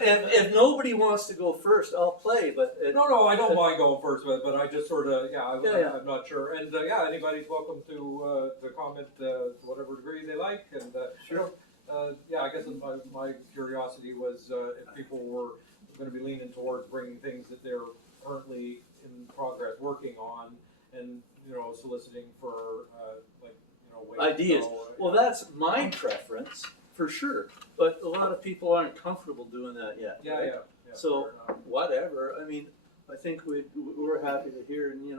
if nobody wants to go first, I'll play. But no, I don't mind going first, but I just sort of Yeah. I'm not sure. And anybody's welcome to comment to whatever degree they like. And Sure. I guess my curiosity was if people were going to be leaning towards bringing things that they're currently in progress working on, and soliciting for ways ideas. to go, Well, that's my preference for sure. But a lot of people aren't comfortable doing that yet. Yeah, right? yeah. So whatever. I mean, I think we're happy to hear, and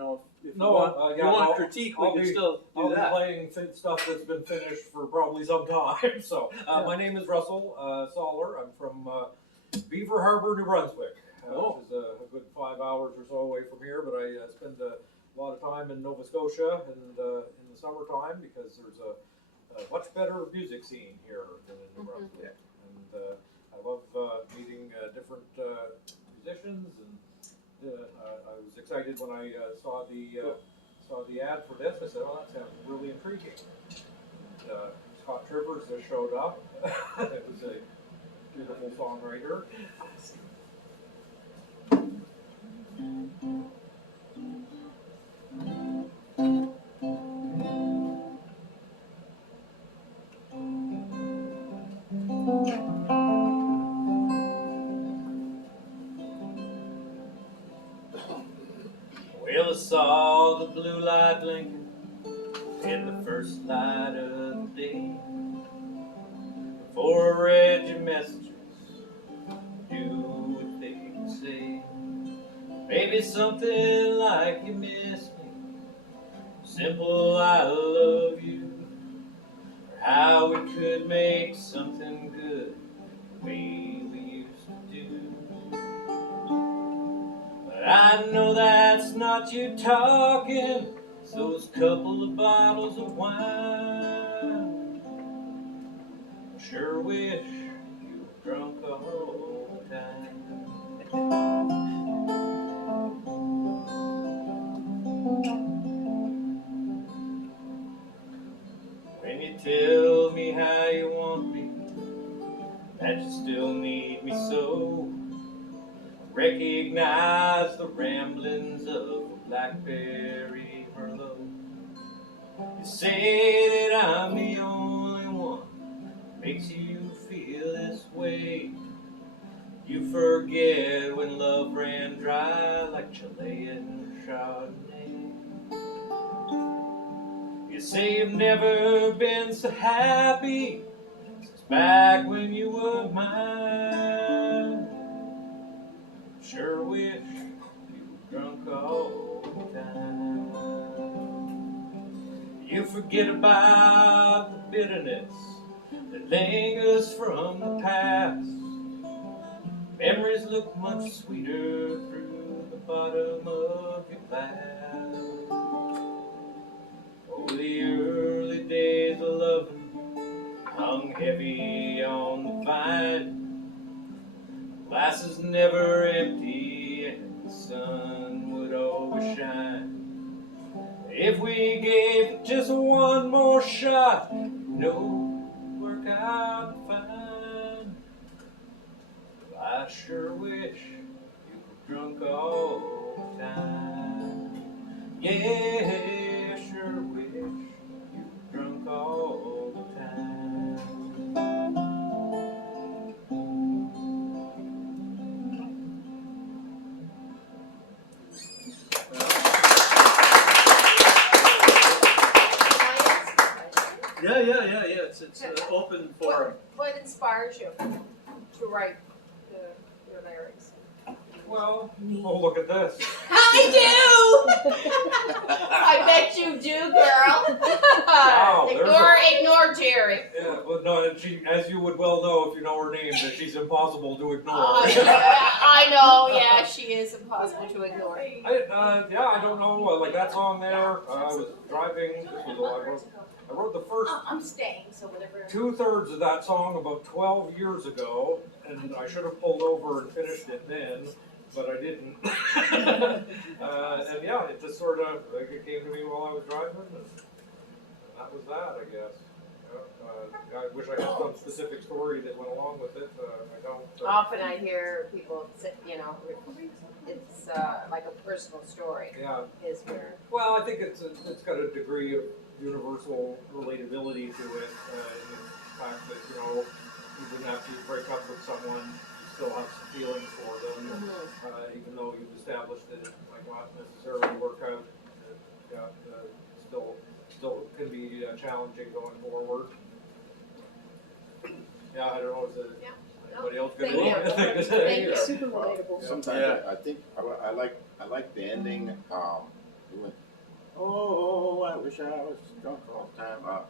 if No, you want critique, we can still do I'll that. be playing stuff that's been finished for probably some time. So my name is Russell Soller. I'm from Beaver Harbor, New Brunswick, which is a good 5 hours or so away from here. But I spend a lot of time in Nova Scotia and in the summertime because there's a much better music scene here than in New Brunswick. And I love meeting different musicians, and I was excited when I saw the ad for this. I said, "Oh, that sounds really intriguing." And, Scott Trivers just showed up. It was a beautiful songwriter. Well, I saw the blue light blinking in the first light of the day. Before I read your messages, do what they say. Maybe something like you miss me, simple I love you, or how we could make something good the way we used to do. But I know that's not you talking, it's those couple of bottles of wine. I sure wish you were drunk all the time. When you tell me how you want me, that you still need me so, recognize the ramblings of a blackberry Merlot. You say that I'm the only one that makes you feel this way. You forget when love ran dry like Chilean Chardonnay. You say you've never been so happy since back when you were mine. Sure wish you were drunk all the time. You forget about the bitterness that lingers from the past. Memories look much sweeter through the bottom of your glass. Oh, the early days of loving hung heavy on the vine. Glasses never empty and the sun would always shine. If we gave just one more shot, it'd work out fine. Well, I sure wish you were drunk all the time. Yeah, sure wish you were drunk all the time. Yeah. It's open forum. What inspires you to write your lyrics? Well, look at this. I do! I bet you do, girl. Wow, ignore Jerry. Yeah, but no, and she, as you would well know if you know her name, that she's impossible to ignore. I know, yeah, she is impossible to ignore. I don't know, like that song there, I was driving, I wrote the first I'm staying, so whatever. 2/3 of that song about 12 years ago, and I should have pulled over and finished it then, but I didn't. And yeah, it just sort of it came to me while I was driving, and that was that, I guess. Yeah. I wish I had some specific story that went along with it. I don't. Often I hear people say, you know, it's like a personal story Yeah. is where. Well, I think it's got a degree of universal relatability to it. In the fact that even after you break up with someone, you still have some feelings for them, even though you've established that it might not necessarily work out. Still can be challenging going forward. Yeah, I don't know. Is it anybody else Thank going you. to say? Thank you. Super relatable. Sometimes Yeah. I think I like the ending. Doing, oh, I wish I was drunk all the time. But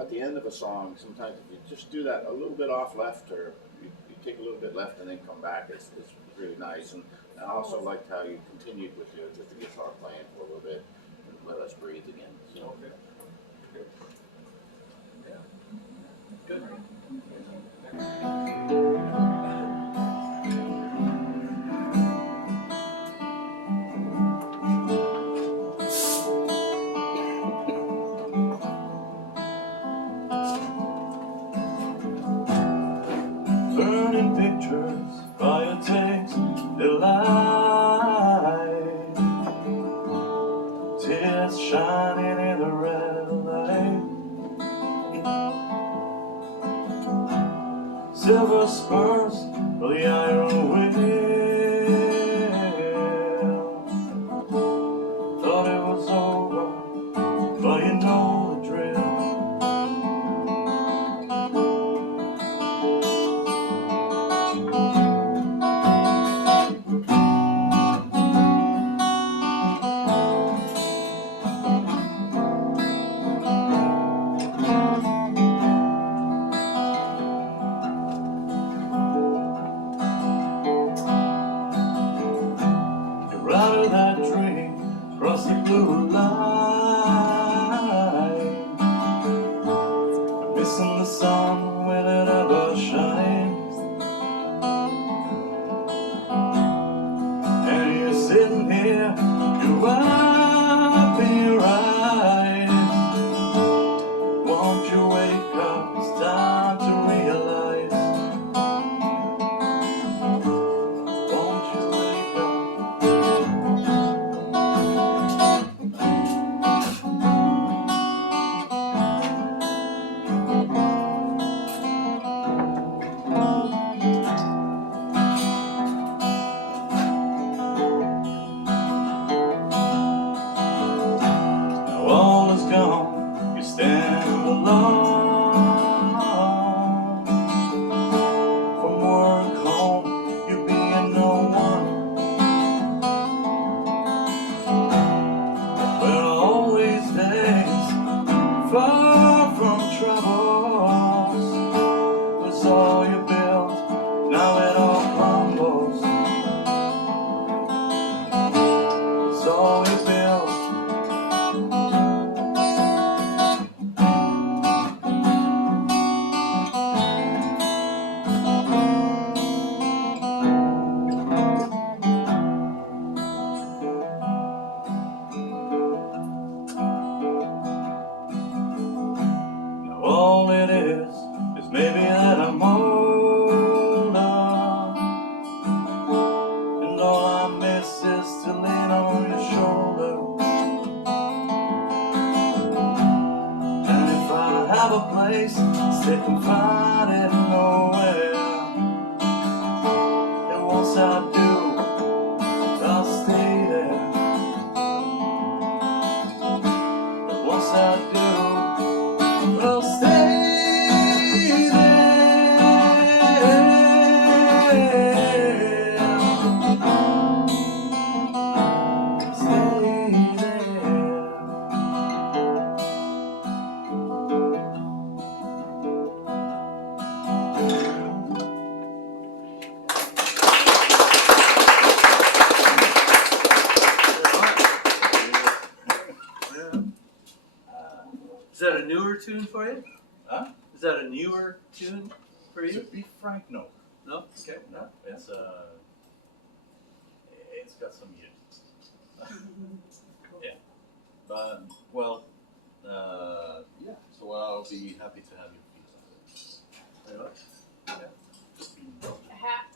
at the end of a song, sometimes if you just do that a little bit off left, or you take a little bit left and then come back, it's really nice. And I also liked how you continued with the guitar playing for a little bit and let us breathe again. So. Okay. Good. Burning pictures, fire takes the light. Tears shining in the red light. Silver spurs for the iron wheels. Thought it was over, but you know the drill. You're out of that dream, across the blue line. You're missing the sun when it ever shines. And you're sitting here, you're wiping your eyes. Won't you wake up? It's time to realize. Won't you wake up? Now all is gone, you stand alone. From work home, you being no one. But all these days, far from troubles, was all you built, now it all crumbles. It's all you built. Now all it is maybe that I'm older, and all I miss is to lean on your shoulder. And if I have a place, stay confined in nowhere. And once I do, I'll stay there. And once I do, I'll stay there. Stay there. Is that a newer tune for you? Huh? Is that a newer tune for To you? be frank, no. No? Okay. No, it's got some years. Yeah, but well, yeah. So I'll be happy to have your feedback. Just be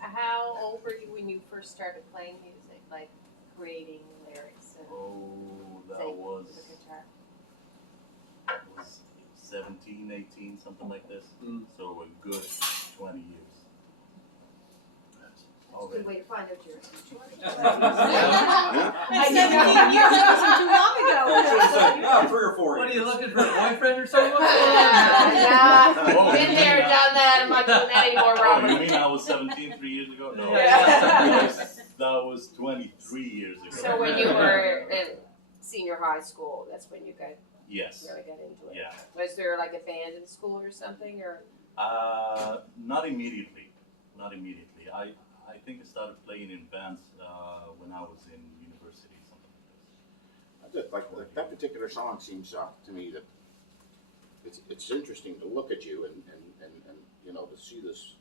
How old were you when you first started playing music, like creating lyrics and that say, was the guitar? 17, 18, something like this. Mm. So a good 20 years. It's a Already. good way to find out you're 20. And 17 years, that wasn't too long ago. Yeah, 3 or 4 What are years. you looking for, a boyfriend or something? What's going on? Yeah, Oh, been you there, mean done that. I'm not doing that anymore, Oh, Robert. you mean I was 17 3 years ago? No. Yeah. That was 23 years ago. So when you were in senior high school, that's when you Yes. really got into it. Yeah. Was there like a band in school or something, or? Not immediately. Not immediately. I think I started playing in bands when I was in university, something like this. Like that particular song seems to me that it's interesting to look at you and you know, to see this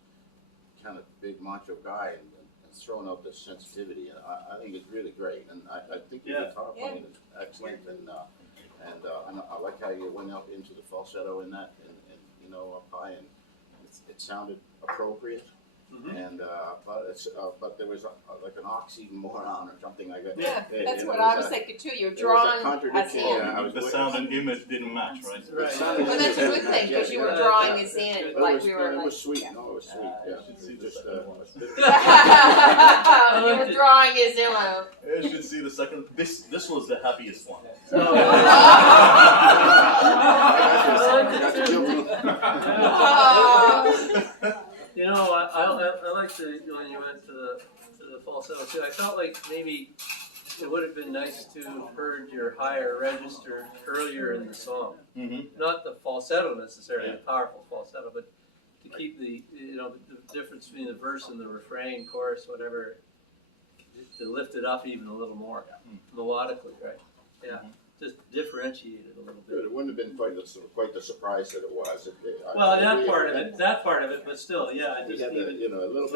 kind of big macho guy and throwing out this sensitivity, and I think it's really great, and I think your guitar playing is excellent, and I like how you went up into the falsetto in that, and you know, up high, and it sounded appropriate. Mhm. And but there was like an oxymoron or something like that. Yeah, It that's what was I was a- thinking too. You're there was a drawing us contradiction, in. yeah. I was The with- sound and image didn't match, right? Right. sounded Well, that's a good Yeah, thing because you were yeah, drawing yeah. us in, But like it was, we were it like. was sweet. Yeah. No, it was sweet. you Yeah, should see it the just second one. You were drawing us in. You should see the second. This was the happiest one. That's guilty. You know, I like when you went to the falsetto too. I felt like maybe it would have been nice to have heard your higher register earlier in the song. Mm-hmm. Not the falsetto necessarily, Yeah. the powerful falsetto, but to keep the the difference between the verse and the refrain, chorus, whatever, to lift it up even a little more melodically, right? Yeah, just differentiate it a little bit. It wouldn't have been quite the surprise that it was. Well, that part of it, but still, yeah, I We just had even. a little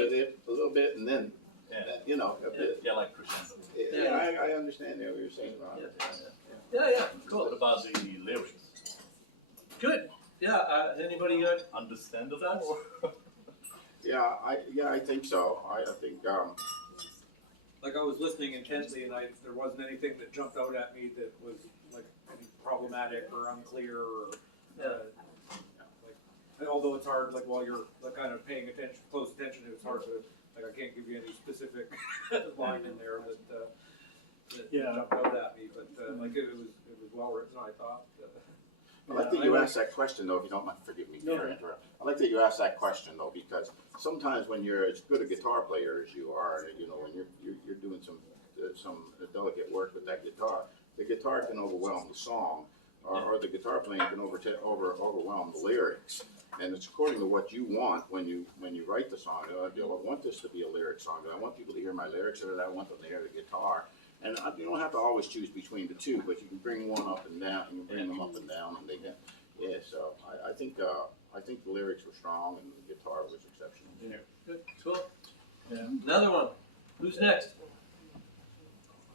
bit, and then a bit. Yeah, like crescendo. Yeah, I understand what you're saying, Ron. Yeah, What cool. about the lyrics? Good. Yeah, anybody got? Understandable? Yeah, I think so. I think Like I was listening intently, and there wasn't anything that jumped out at me that was like any problematic or unclear or like. Although it's hard, like while you're like kind of paying close attention, it's hard to like I can't give you any specific line in there that jumped out at me, but like it was well written. I thought. I like that you asked that question, though, if you don't mind, forgive me for interrupting. I like that you asked that question, though, because sometimes when you're as good a guitar player as you are, you know, when you're doing some delicate work with that guitar, the guitar can overwhelm the song, or the guitar playing can overwhelm the lyrics. And it's according to what you want when you write the song. Do I want this to be a lyric song? Do I want people to hear my lyrics, or do I want them to hear the guitar? And you don't have to always choose between the two, but you can bring one up and down, and you bring them up and down, and they get, so I think the lyrics were strong, and the guitar was exceptional. Yeah. Good. Cool. Yeah. Another one. Who's next?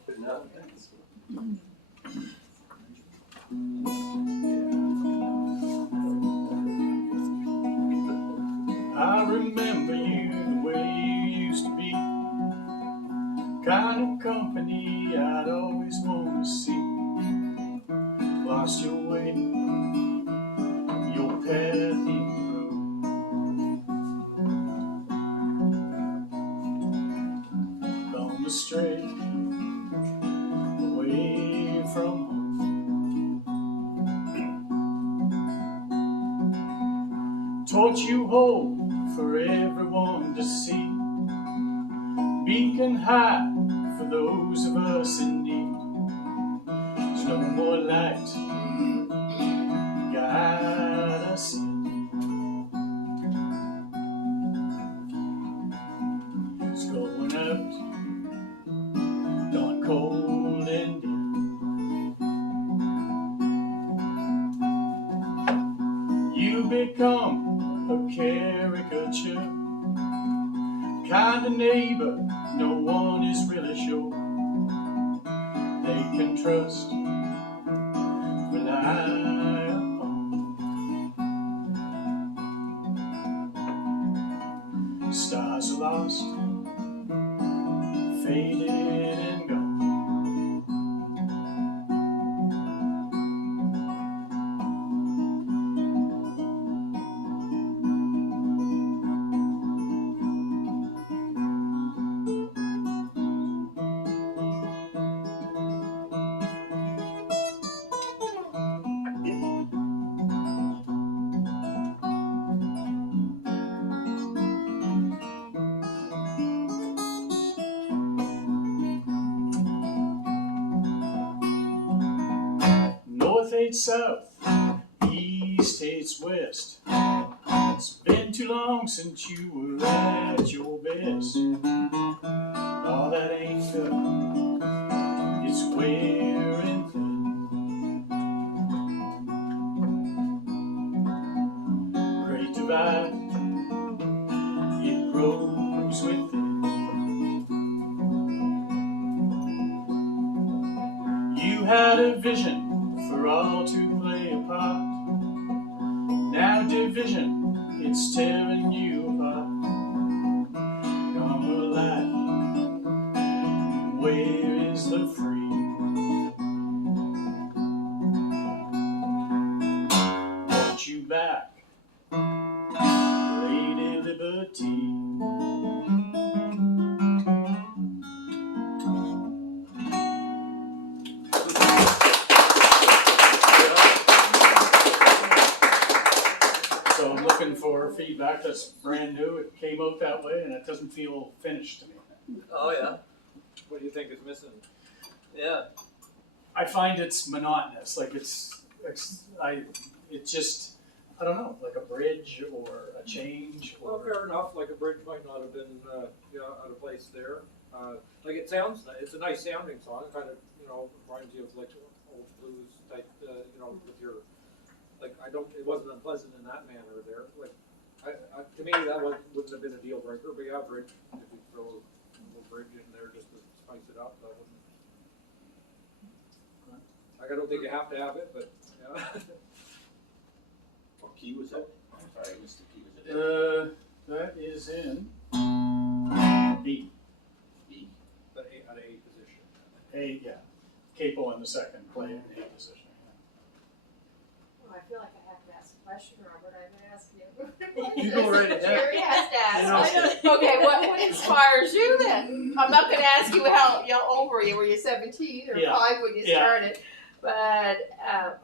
Good enough. I remember you the way you used to be, kind of company I'd always want to see. Lost your way, your path you rode, gone astray, away from home. Taught you hope for everyone to see, beacon high for those of us in need. There's no more light to guide us in. It's going out, gone cold and dim. You become a caricature, kind of neighbor no one is really sure they can trust, rely upon. faded and gone. North hates south, east hates west. It's been too long since you were at your best. All that ain't good, it's wearing thin. Great divide, it grows within. You had a vision for all to play a part. Now division, it's tearing you apart. Come alive, where is the free? Want you back, Lady Liberty. So I'm looking for feedback that's brand new. It came out that way and it doesn't feel finished to me. Oh, yeah, What do you think is missing? yeah. I find it's monotonous. Like it just, I don't know, like a bridge or a change Well, or. fair enough, like a bridge might not have been, out of place there. Like it sounds, it's a nice sounding song, kind of, reminds you of like old blues type, with your, like, it wasn't unpleasant in that manner there. Like, to me, that wouldn't have been a deal breaker, but yeah, bridge, if you throw a little bridge in there just to spice it up, that wouldn't. Like, I don't think you have to have it, but, yeah. What key was that? I'm sorry, I missed the key. Was it That is in B. B? The at A position. A, yeah. Capo in the second, play in A position. Oh, I feel like I have to ask a question, Robert. I'm gonna ask you. You go right ahead. Jerry has to You know- ask. Okay, what inspires you then? I'm not gonna ask you how old were you? Were you 17 or Yeah. 5 when you Yeah. started? But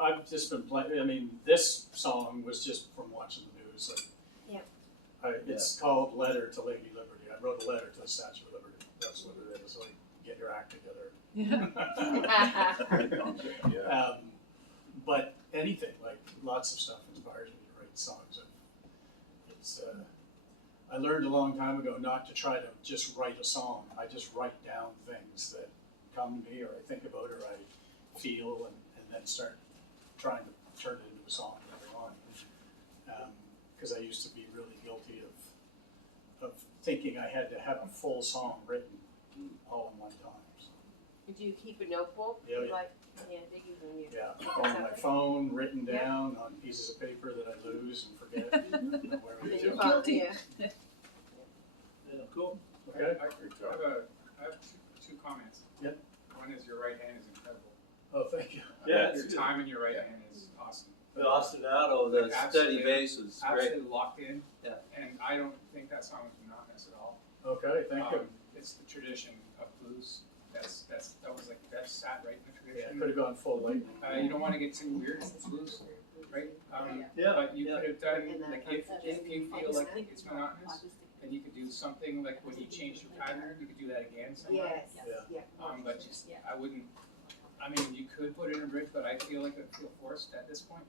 I've just been playing, I mean, this song was just from watching the news. Like, it's called Letter to Lady Liberty. I wrote a letter to the Statue of Liberty. That's what it is. Like, get your act together. Yeah. But anything, like lots of stuff inspires me to write songs. I learned a long time ago not to try to just write a song. I just write down things that come to me or I think about or I feel and then start trying to turn it into a song later on. Because I used to be really guilty of thinking I had to have a full song written all in one time. So, did you keep a notebook? Yeah, yeah. Like, did you when you? yeah, on my phone, written down on pieces of paper that I lose and forget. I don't know where I Did do. you find, yeah. Yeah, cool. Okay. I have two comments. Yep. One is your right hand is incredible. Oh, thank you. Yeah, Your it's time in your right hand is awesome. The ostinato, the Like, steady absolutely- bass was great. Absolutely locked in. Yeah. And I don't think that song is monotonous at all. Okay, thank you. It's the tradition of blues. That was like that sat right in the Yeah, I tradition. could have gone full lightning. You don't want to get too weird with blues, right? Yeah, But you yeah. could have done And like that- if you feel like it's monotonous, then you could do something like when you change your pattern, you could do that again somewhere. Yes, Yeah. yeah. But just, I wouldn't, I mean, you could put it in a bridge, but I feel like it would feel forced at this point.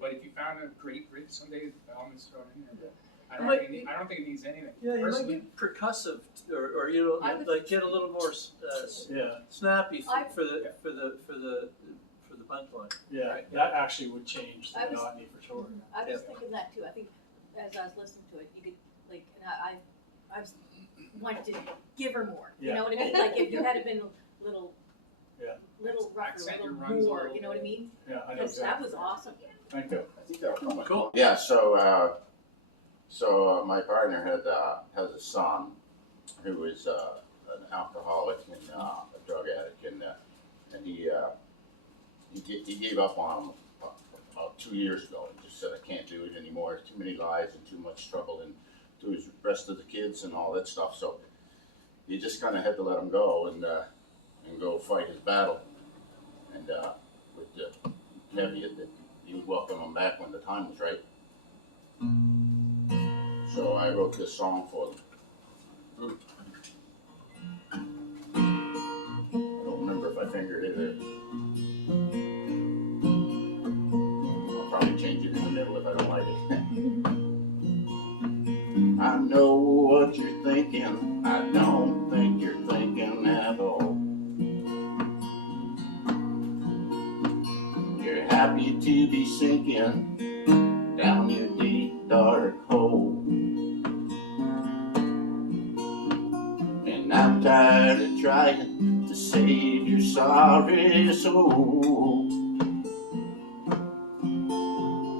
But if you found a great bridge someday, by all means throw it in there. I don't think it needs anything. Yeah, you might Personally, get percussive, or you know, I would- like get a little more Yeah, snappy I- for the punchline. yeah, Right. that actually would change the I was- monotony for sure. I was Yeah. thinking that too. I think as I was listening to it, you could like, and I was wanted to give her more. You Yeah. know what I mean? Like if you had been a little, Yeah. little rougher, Accent a your little runs a more. little You know what I mean? Yeah, I know Because that exactly. was awesome. Thank you. I think that was Cool. Yeah, so my partner has a son who is an alcoholic and a drug addict, and he gave up on him about 2 years ago. He just said, I can't do it anymore. There's too many lies and too much trouble, and to his rest of the kids and all that stuff. So you just kind of had to let him go and go fight his battle. And with the caveat that you would welcome him back when the time was right. So I wrote this song for them. I don't remember if I fingered it or I'll probably change it in the middle if I don't like it. I know what you're thinking, I don't think you're thinking at all. You're happy to be sinking down your deep dark hole. And I'm tired of trying to save your sorry soul.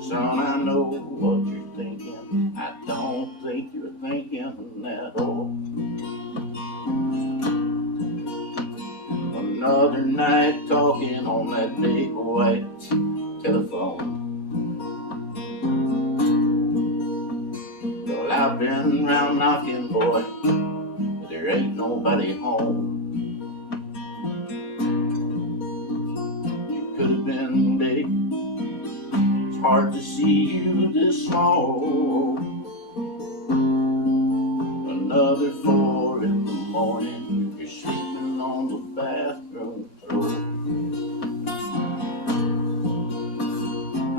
Son, I know what you're thinking, I don't think you're thinking at all. Another night talking on that big white telephone. Well, I've been round knocking, boy, but there ain't nobody home. You could have been big, it's hard to see you this small. Another 4 in the morning, you're sleeping on the bathroom floor.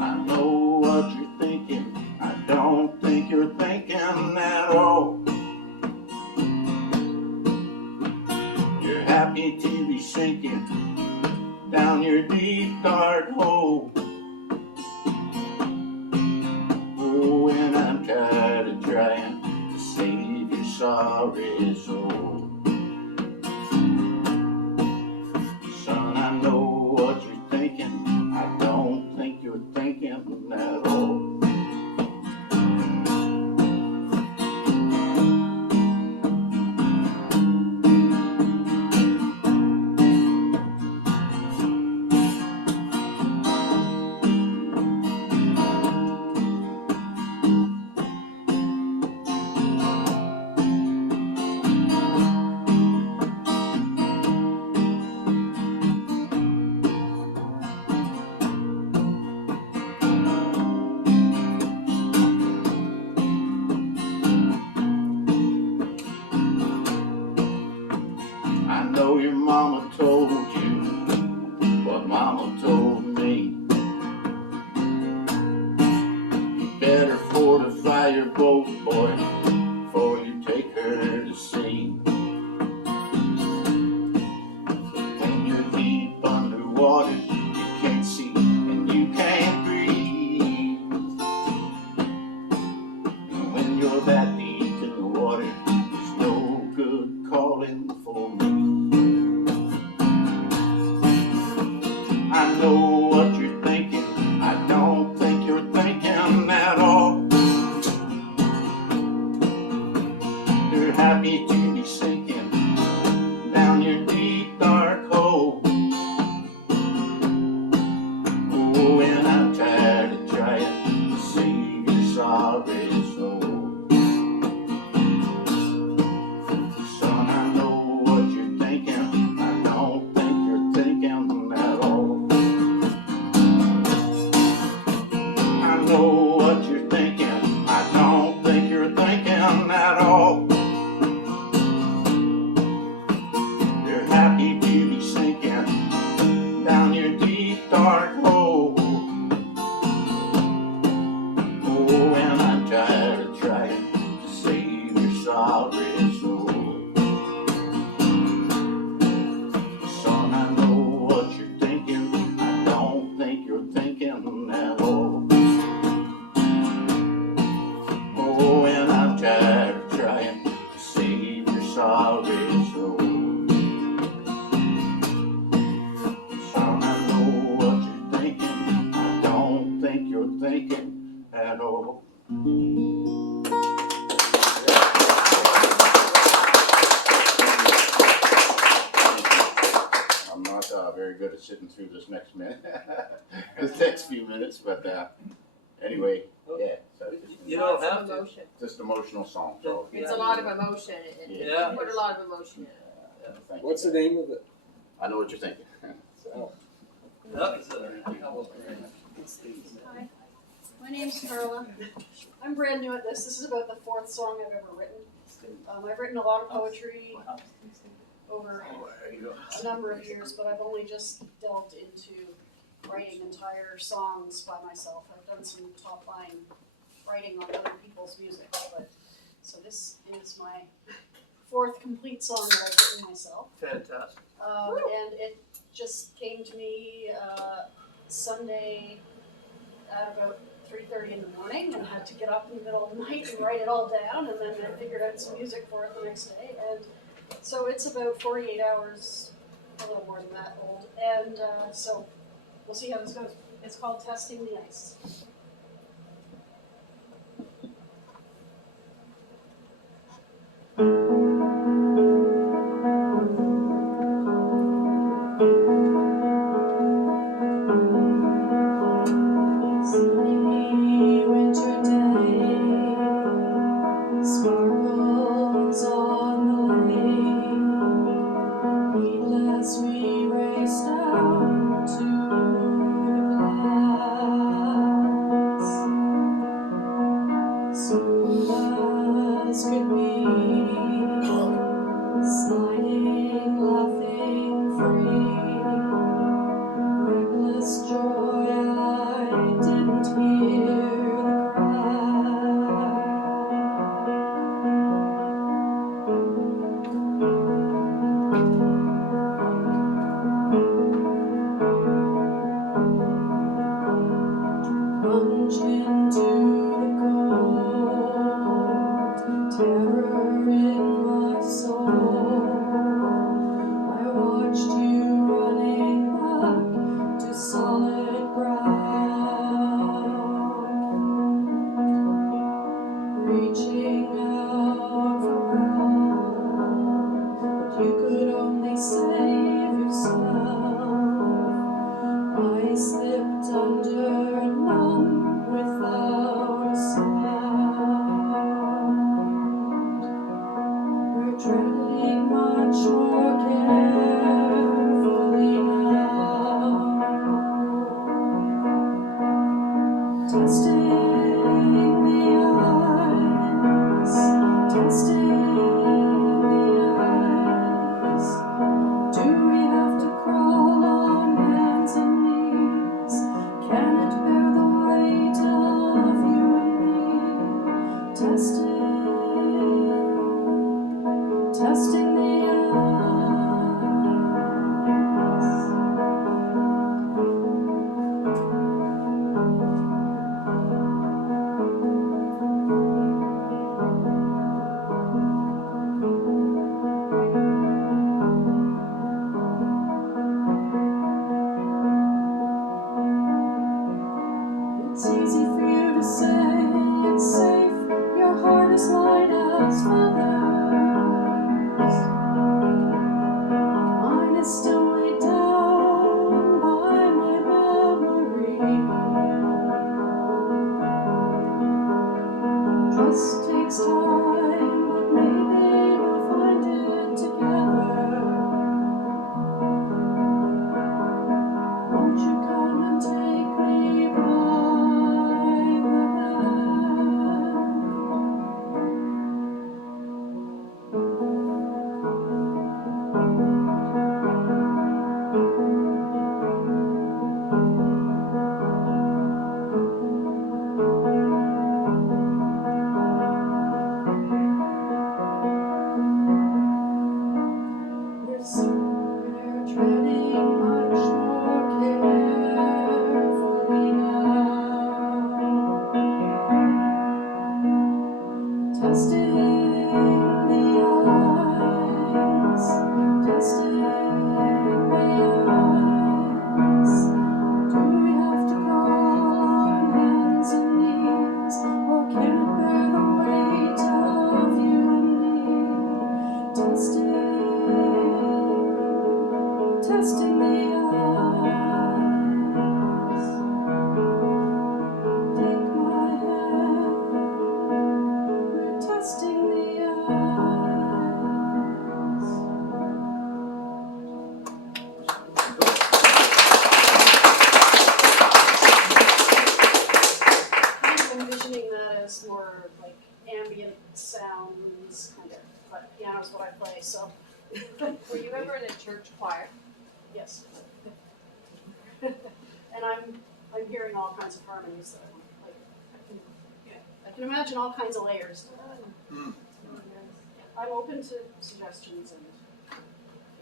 I know what you're thinking, I don't think you're thinking at all. You're happy to be sinking down your deep dark hole. Oh, and I'm tired of trying to save your sorry soul. Son, I know what you're thinking, I don't think you're thinking at all. I know your mama told you what mama told me. You better fortify your boat, boy, before you take her to sea. When you're deep underwater, you can't see and you can't breathe. And when you're that deep in the water, there's no good calling for me. I know what you're thinking, I don't think you're thinking at all. You're happy to be sinking down your deep dark hole. Oh, and I'm tired of trying to save your sorry soul. Son, I know what you're thinking, I don't think you're thinking at all. I know what you're thinking, I don't think you're thinking at all. You're happy to be sinking down your deep dark hole. Oh, and I'm tired of trying to save your sorry soul. Son, I know what you're thinking, I don't think you're thinking at all. Oh, and I'm tired of trying to save your sorry soul. Son, I know what you're thinking, I don't think you're thinking at all. good at sitting through this next minute, this next few minutes, but, anyway, yeah, so it's You don't Lots of have to. emotion. just emotional song, so. It's a lot of emotion. Yeah. You put a lot of emotion in it. Thank you. What's the name of it? I know what you're thinking. Oh. That was a Hi, my name's Carla. I'm brand new at this. This is about the fourth song I've ever written. I've written a lot of poetry over a number of years, but I've only just delved into writing entire songs by myself. I've done some top line writing on other people's music, but so this is my fourth complete song that I've written myself. fantastic. And it just came to me Sunday at about 3:30 in the morning, and had to get up in the middle of the night and write it all down, and then I figured out some music for it the next day. And so it's about 48 hours, a little more than that old, and so we'll see how this goes. It's called Testing the Ice. Sunny winter day, sparkles on the lake. Heedless we race down to the glass. Smooth as could be, sliding, laughing, free. Reckless joy, I didn't hear the crash. Plunge into the cold, terror in my soul. I watched you running back to solid ground, reaching out for help, but you could only save yourself. I slipped under, numb without a sound. We're treading much more carefully now. Testing the ice, testing the ice. Do we have to crawl on hands and knees? Can it bear the weight of you and me? Testing the ice. It's easy for you to say it's safe. Your heart is light as feathers. Mine is still weighed down by my memory. Trust takes time, but maybe we'll find it together. Won't you come and take me by the hand? We're treading much more carefully now. Testing the ice, testing the ice. Do we have to crawl on hands and knees, or can it bear the weight of you and me? Testing the ice. piano is what I play, so Were you ever in a church choir? yes. And I'm hearing all kinds of harmonies that I'm like, I can imagine all kinds of layers. Hmm. I'm open to suggestions and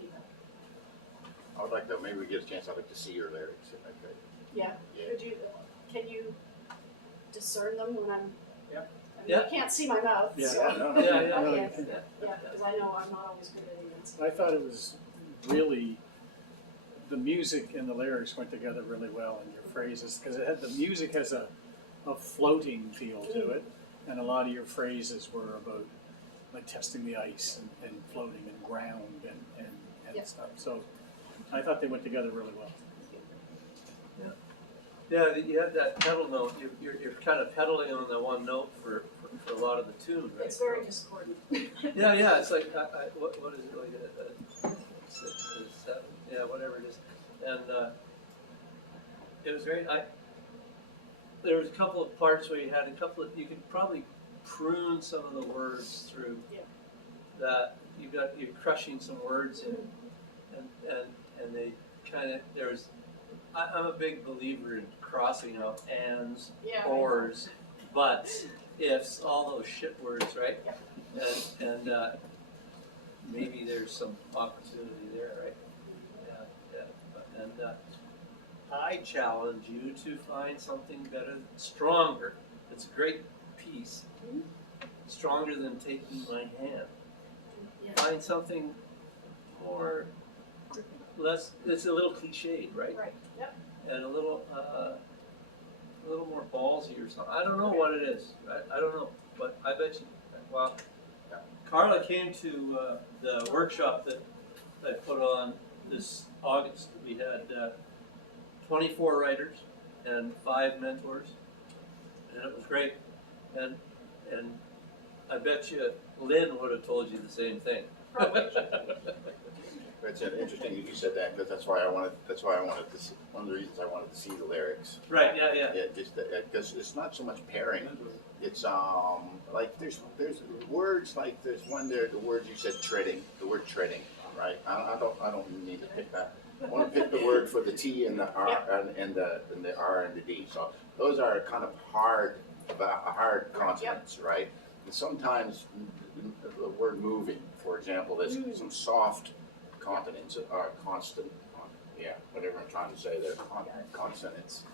feedback. I would like to, maybe we get a chance, I'd like to see your lyrics if I could. Yeah. Yeah. Can you discern them when I'm? Yeah. I mean, Yeah. you can't see my mouth, Yeah. so. No, Yeah, yeah. No, you Yes. can't. Yeah, because I know I'm not always good at it. I thought it was really, the music and the lyrics went together really well in your phrases, because the music has a floating feel to it, and a lot of your phrases were about like testing the ice and floating and ground and Yeah. stuff. So I thought they went together really well. Yeah, you had that pedal note. You're kind of pedaling on the one note for a lot of the tune, right? It's very discordant. Yeah. It's like what is it like a 6 or 7? Yeah, whatever it is. And it was very. There was a couple of parts where you had you could probably prune some of the words through. Yeah. That you're crushing some words in, and they kind of I'm a big believer in crossing out ands, Yeah. ors, buts, ifs, all those shit words, right? And maybe there's some opportunity there, right? Yeah. And I challenge you to find something better, stronger. It's a great piece, stronger than taking my hand. Yeah. Find something less. It's a little cliched, right? Right. Yep. And a little more ballsy or something. I don't know what it is. I don't know, but I bet you. Well, Carla came to the workshop that I put on this August. We had 24 writers and 5 mentors, and it was great. And I bet you Lynn would have told you the same thing. Probably. It's interesting that you said that, because that's why I wanted to see, one of the reasons I wanted to see the lyrics. Right, yeah. Yeah, just because it's not so much pairing. It's like there's words like there's one there, the word you said the word treading, right? I don't need to pick that. I want to pick the word for the T and the R and the R and the D. So those are kind of hard consonants, right? And sometimes the word moving, for example, there's some soft consonants are constant, whatever I'm trying to say, they're consonants.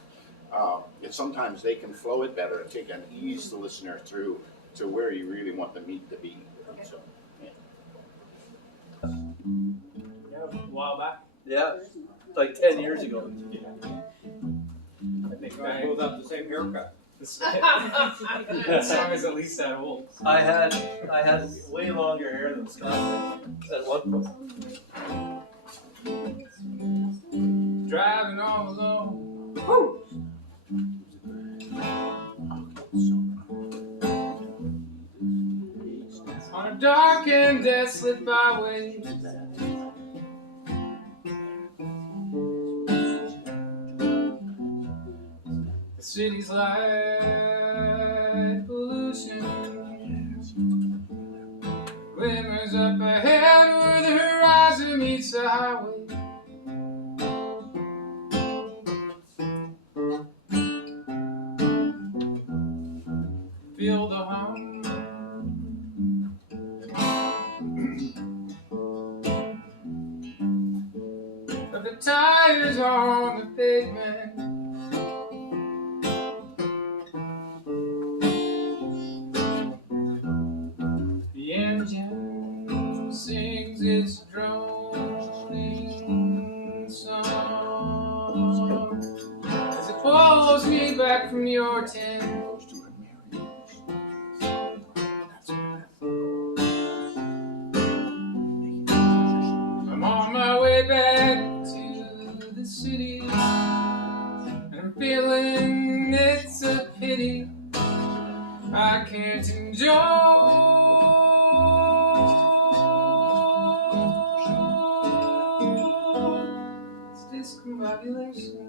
Sometimes they can flow it better and ease the listener through to where you really want the meat to be. Okay. So, Yeah, a while back. Yeah, like 10 years ago. I think You guys both have the same haircut. that song is at least that old. I had way longer hair than Scott at one point. Driving all alone. On a dark and desolate byway. The city's light pollution glimmers up ahead where the horizon meets the highway. Feel the hum of the tires on the pavement. The engine sings its droning song as it pulls me back from your tent. I'm on my way back to the city, and I'm feeling it's a pity I can't enjoy this discombobulation.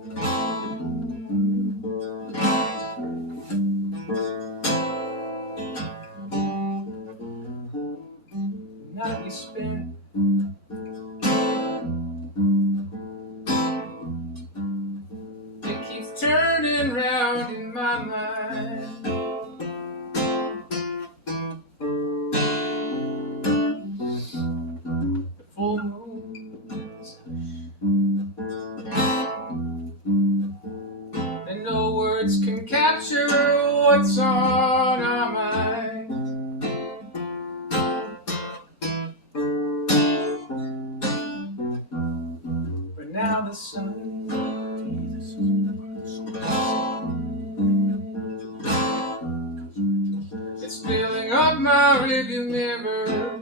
that we spent. It keeps turning round in my mind. The full moon is hushed, and no words can capture what's on our mind. But now the sun it's filling up my rearview mirror.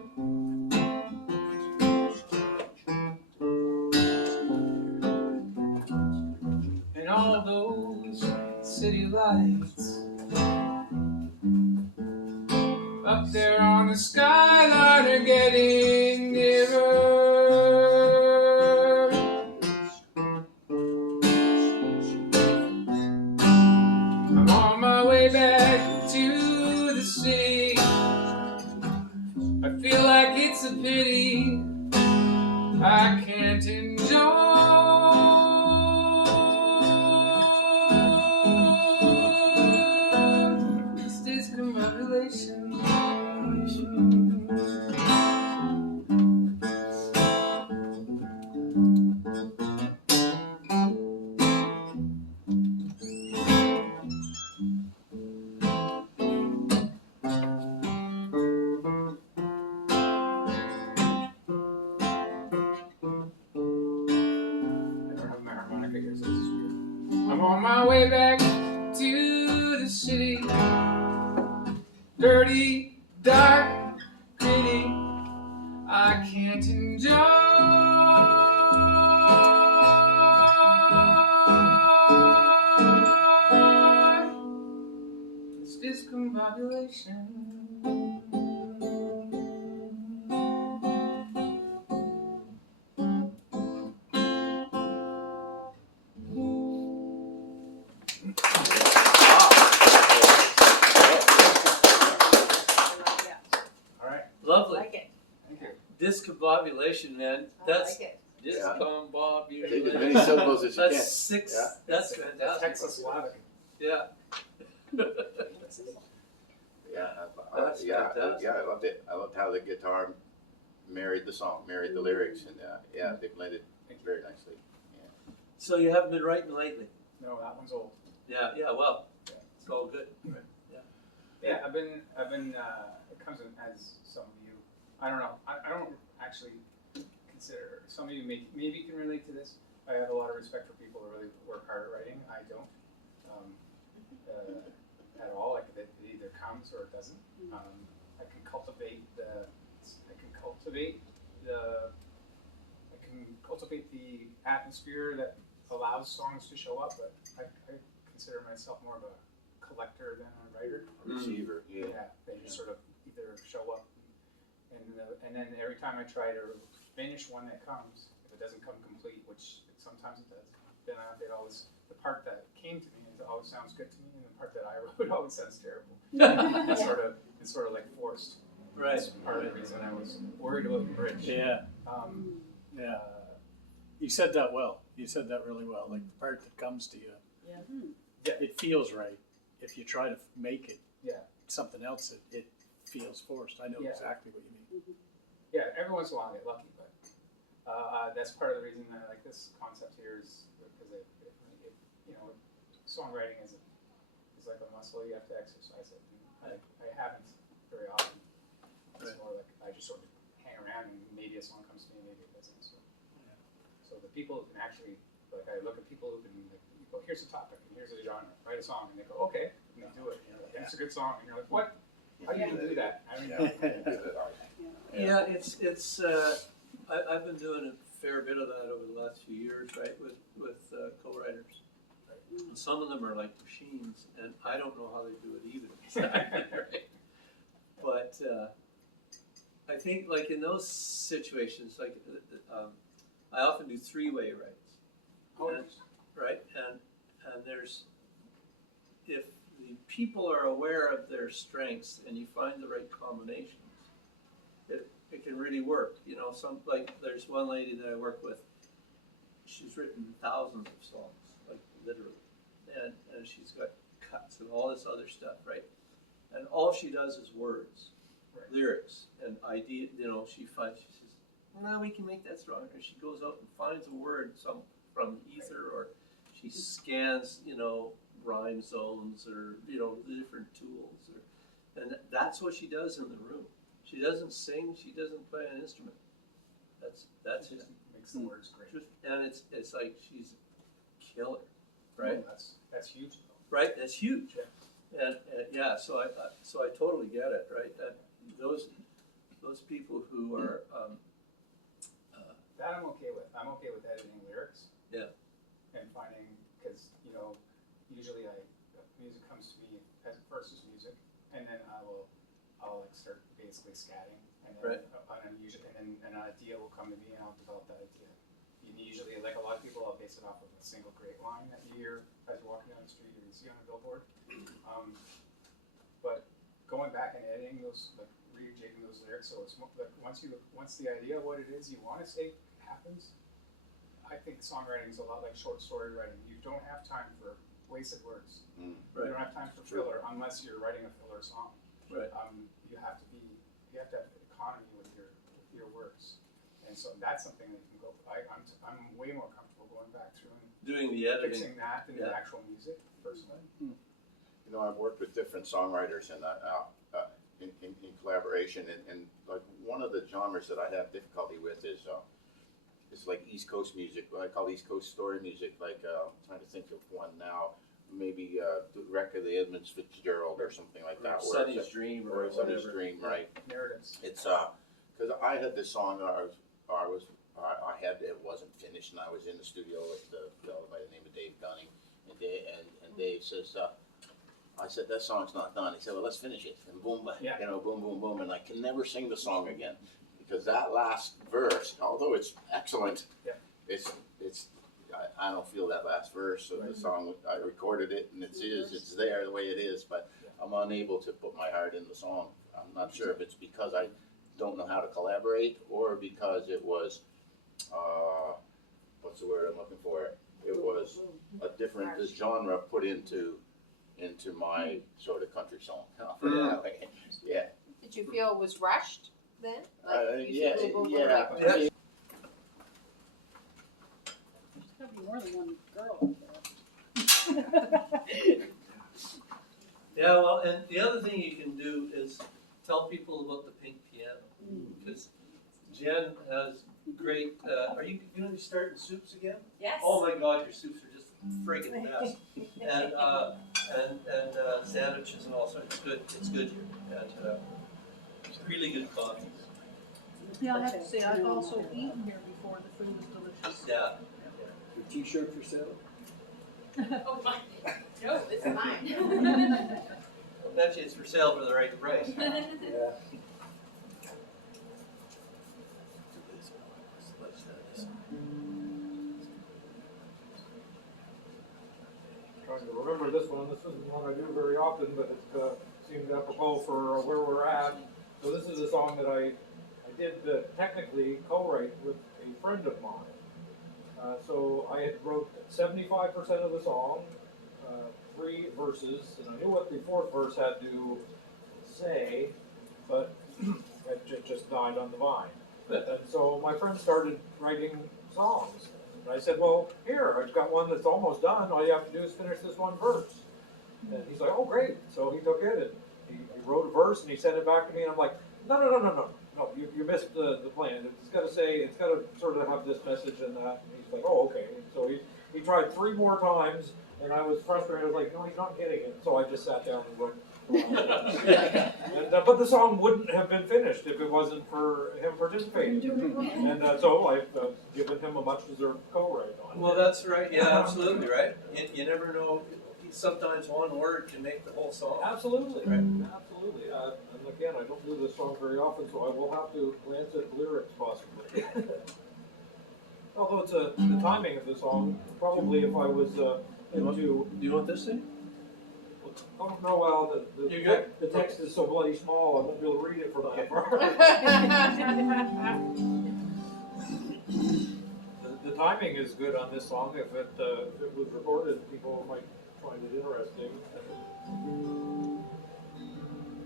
And all those city lights up there on the skyline are getting nearer. I'm on my way back to the city. I feel like it's a pity I can't enjoy this discombobulation. I'm on my way back to the city. Dirty, dark, gritty. I can't enjoy this discombobulation. Lovely. Like it. Thank you. Discombobulation, man. I That's like it. Take as discombobulation. many syllables as you can. That's six. Yeah. That's fantastic. Texas Slavic. Yeah. Yeah, That's fantastic. I loved it. I loved how the guitar married the song, married the lyrics, and yeah, they blended very nicely. So you haven't been writing lately? No, that one's old. Yeah. Well, it's all good. Yeah, I've been. It comes in as some of you. I don't know. I don't actually consider. Some of you maybe can relate to this. I have a lot of respect for people who really work hard at writing. I don't at all. Like it either comes or it doesn't. I can cultivate the. I can cultivate the atmosphere that allows songs to show up. But I consider myself more of a collector than a writer. Receiver, They just sort of either show up, and then every time I try to finish one that comes, if it doesn't come complete, which sometimes it does, then it always the part that came to me it always sounds good to me, and the part that I wrote always sounds terrible. It's sort of like forced. Right. That's part of the reason I was worried about the bridge. Yeah. You said that well. You said that really well. Like the part that comes to you, it feels right. If you try to make it something else, it feels forced. I know exactly what you mean. Yeah, every once in a while I get lucky, but that's part of the reason that I like this concept here is because it songwriting is like a muscle. You have to exercise it. And I haven't very often. It's more like I just sort of hang around and maybe a song comes to me, maybe it doesn't. So the people who can actually, like I look at people who can like, you go, here's a topic and here's a genre, write a song, and they go, okay, and they do it. And you're like, it's a good song, and you're like, what? How do you do that? I don't know. Yeah, it's I've been doing a fair bit of that over the last few years, right, with co-writers. And some of them are like machines, and I don't know how they do it either. Right? But I think like in those situations, like I often do three-way writes, right? And there's if the people are aware of their strengths and you find the right combinations, it can really work. You know, like there's one lady that I work with. She's written thousands of songs, like literally, and she's got cuts and all this other stuff, right? And all she does is words, lyrics, and idea. You know, she says, "No, we can make that stronger." She goes out and finds a word from ether, or she scans, you know, rhyme zones, or you know, the different tools, and that's what she does in the room. She doesn't sing. She doesn't play an instrument. That's it. Makes the words great. And it's like she's a killer, right? No, that's huge though. Right, that's huge. And yeah, so I totally get it, right? That those people who are That I'm okay with. I'm okay with editing lyrics. Yeah. And finding, because you know, usually music comes to me as first as music, and then I'll like start basically scatting, and then an idea will come to me, and I'll develop that idea. And usually, like a lot of people, I'll base it off of a single great line that you hear as you're walking down the street or you see on a billboard. But going back and editing those, like rejigging those lyrics, so it's like once the idea of what it is you want to say happens, I think songwriting is a lot like short story writing. You don't have time for wasted words. You don't have time for filler unless you're writing a filler song. Right. You have to have economy with your words, and so that's something that you can go. I'm way more comfortable going back through and doing the editing, fixing that than the actual music personally. You know, I've worked with different songwriters and in collaboration, and like one of the genres that I have difficulty with is like East Coast music, what I call East Coast story music. Like I'm trying to think of one now, maybe the wreck of the Edmonds Fitzgerald or something like that. Sonny's Dream or Sonny's whatever. Dream, right? Narratives. It's because I had this song that I had it wasn't finished, and I was in the studio with the fellow by the name of Dave Gunning, and Dave says, I said, that song's not done. He said, well, let's finish it, and boom, you know, boom, boom, boom, and I can never sing the song again because that last verse, although it's excellent, it's I don't feel that last verse of the song. I recorded it, and it's there the way it is, but I'm unable to put my heart in the song. I'm not sure if it's because I don't know how to collaborate or because it was, what's the word I'm looking for? It was a different genre put into my sort of country song. Yeah. Did you feel it was rushed then? Yeah. There's gotta be more than one girl up there. Yeah, well, and the other thing you can do is tell people about the pink piano, because Jen has great. Are you going to be starting soups again? Yes. Oh my God, your soups are just friggin' best, and sandwiches and all sorts. It's good here, and it's really good coffee. Yeah, I have to say, I've also eaten here before, the food is delicious. Yeah. Your t-shirt for sale? Oh my, no, it's mine. I bet you it's for sale for the right price. Yeah. Trying to remember this one. This isn't one I do very often, but it seemed apropos for where we're at. So this is a song that I did technically co-write with a friend of mine. So I had wrote 75% of the song, 3 verses, and I knew what the 4th verse had to say, but it just died on the vine. And so my friend started writing songs. And I said, well, here, I've got one that's almost done. All you have to do is finish this one verse. And he's like, oh, great. So he took it and he wrote a verse and he sent it back to me. And I'm like, no, you missed the plan. It's got to sort of have this message and that. And he's like, oh, okay. And so he tried 3 more times, and I was frustrated. I was like, no, he's not getting it. So I just sat down and wrote. But the song wouldn't have been finished if it wasn't for him participating. And so I've given him a much-deserved co-write on it. Well, that's right. Yeah, absolutely right. You never know. Sometimes one word can make the whole song. Absolutely, right. Absolutely. And again, I don't do this song very often, so I will have to glance at lyrics possibly. Although it's the timing of the song, probably if I was into. Do you want this thing? Oh, no, well, You good? the text is so bloody small, I won't be able to read it from that far. The timing is good on this song. If it was recorded, people might find it interesting.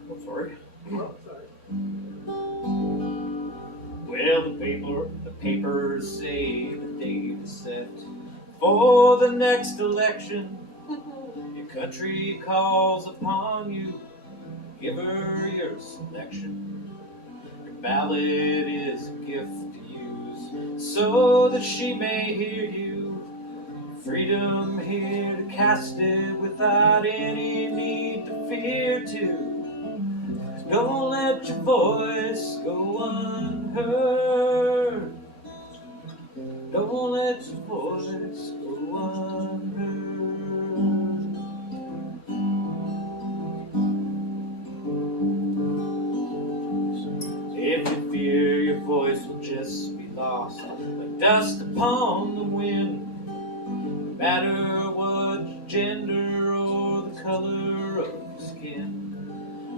I'm sorry. Oh, sorry. Well, the papers say the date is set for the next election. Your country calls upon you, give her your selection. Your ballot is a gift to use so that she may hear you. Freedom here to cast it without any need to fear to. Don't let your voice go unheard. Don't let your voice go unheard. If you fear your voice will just be lost like dust upon the wind, no matter what your gender or the color of your skin,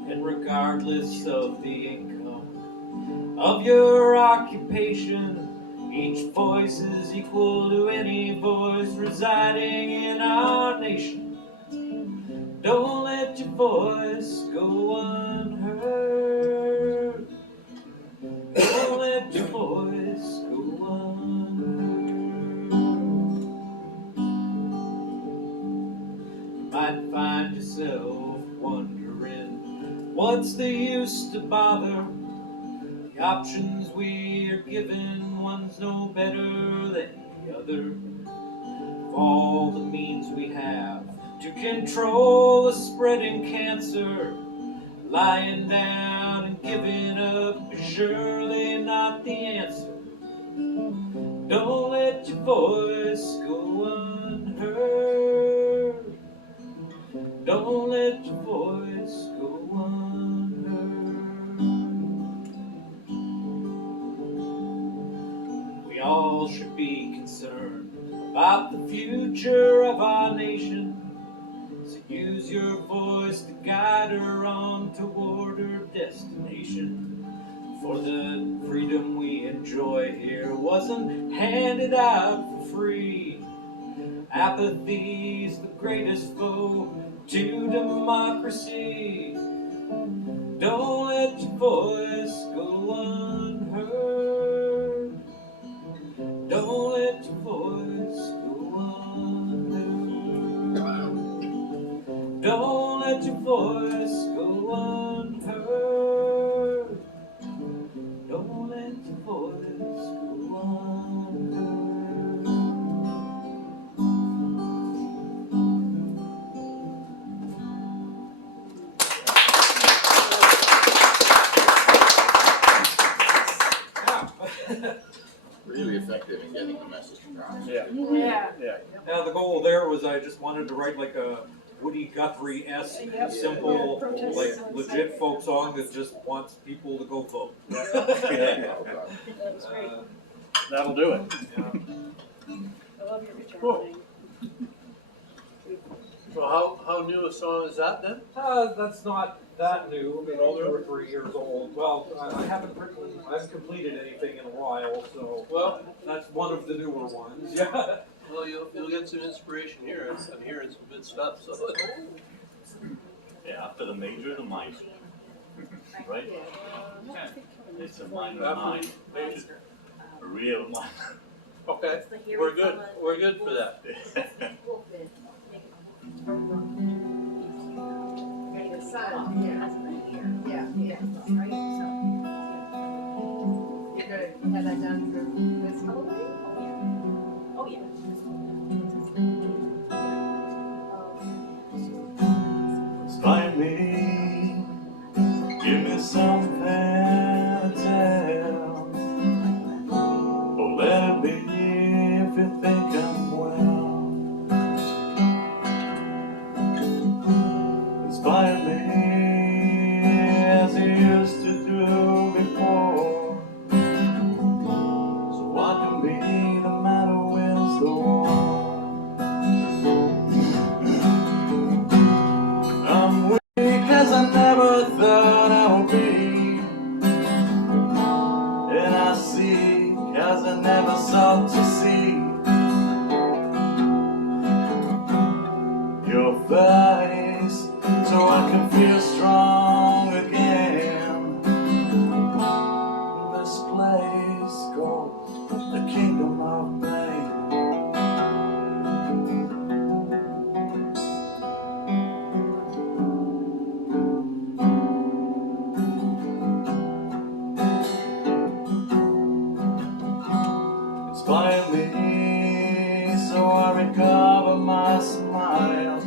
and regardless of the income of your occupation, each voice is equal to any voice residing in our nation. Don't let your voice go unheard. Don't let your voice go unheard. You might find yourself wondering, what's the use to bother? The options we are given, one's no better than the other. Of all the means we have to control the spreading cancer, lying down and giving up is surely not the answer. Don't let your voice go unheard. Don't let your voice go unheard. We all should be concerned about the future of our nation. So use your voice to guide her on toward her destination. For the freedom we enjoy here wasn't handed out for free. Apathy's the greatest foe to democracy. Don't let your voice go unheard. Don't let your voice go unheard. Don't let your voice go unheard. Don't let your voice go unheard. Really effective in getting the message across. Yeah. Yeah. Yeah. Now, the goal there was I just wanted to write like a Woody Guthrie-esque, Yep. simple, Yeah, protest like songs. legit folk song that just wants people to go vote. Yeah. That was great. That'll do it. I love your guitar Cool. playing. So how new a song is that then? That's not that new, maybe 2 or 3 years old. Well, I haven't completed anything in a while, so Well, that's one of the newer ones. Yeah. well, you'll get some inspiration here. I'm hearing some good stuff. So Yeah, after the major, the minor. Right? It's a minor nine. Major. A real minor. Okay, we're good. We're good for that. Okay, the sun, yeah, yeah. You're gonna have that done for this holiday? Oh, yeah. Inspire me, give me something to tell. Oh, let it be if you think I'm well. Inspire me as you used to do before, so I can be the man who wins the war. speak, as I never sought to see your face, so I can feel strong again. This place called the Kingdom of Pain. Inspire me so I recover my smile.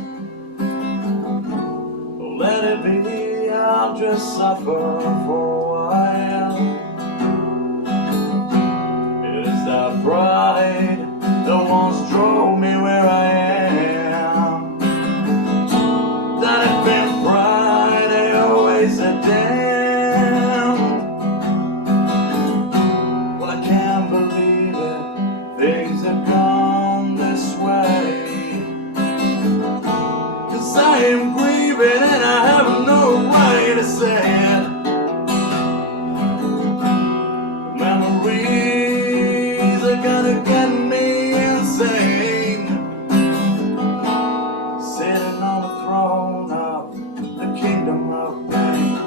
Let it be, I'll just suffer for a while. It is that pride that once drove me where I am. That had been pride, I always said damn. Well, I can't believe it, things have gone this way. 'Cause I am grieving and I have no right to say it. Memories are gonna get me insane. Sitting on the throne of the Kingdom of Pain.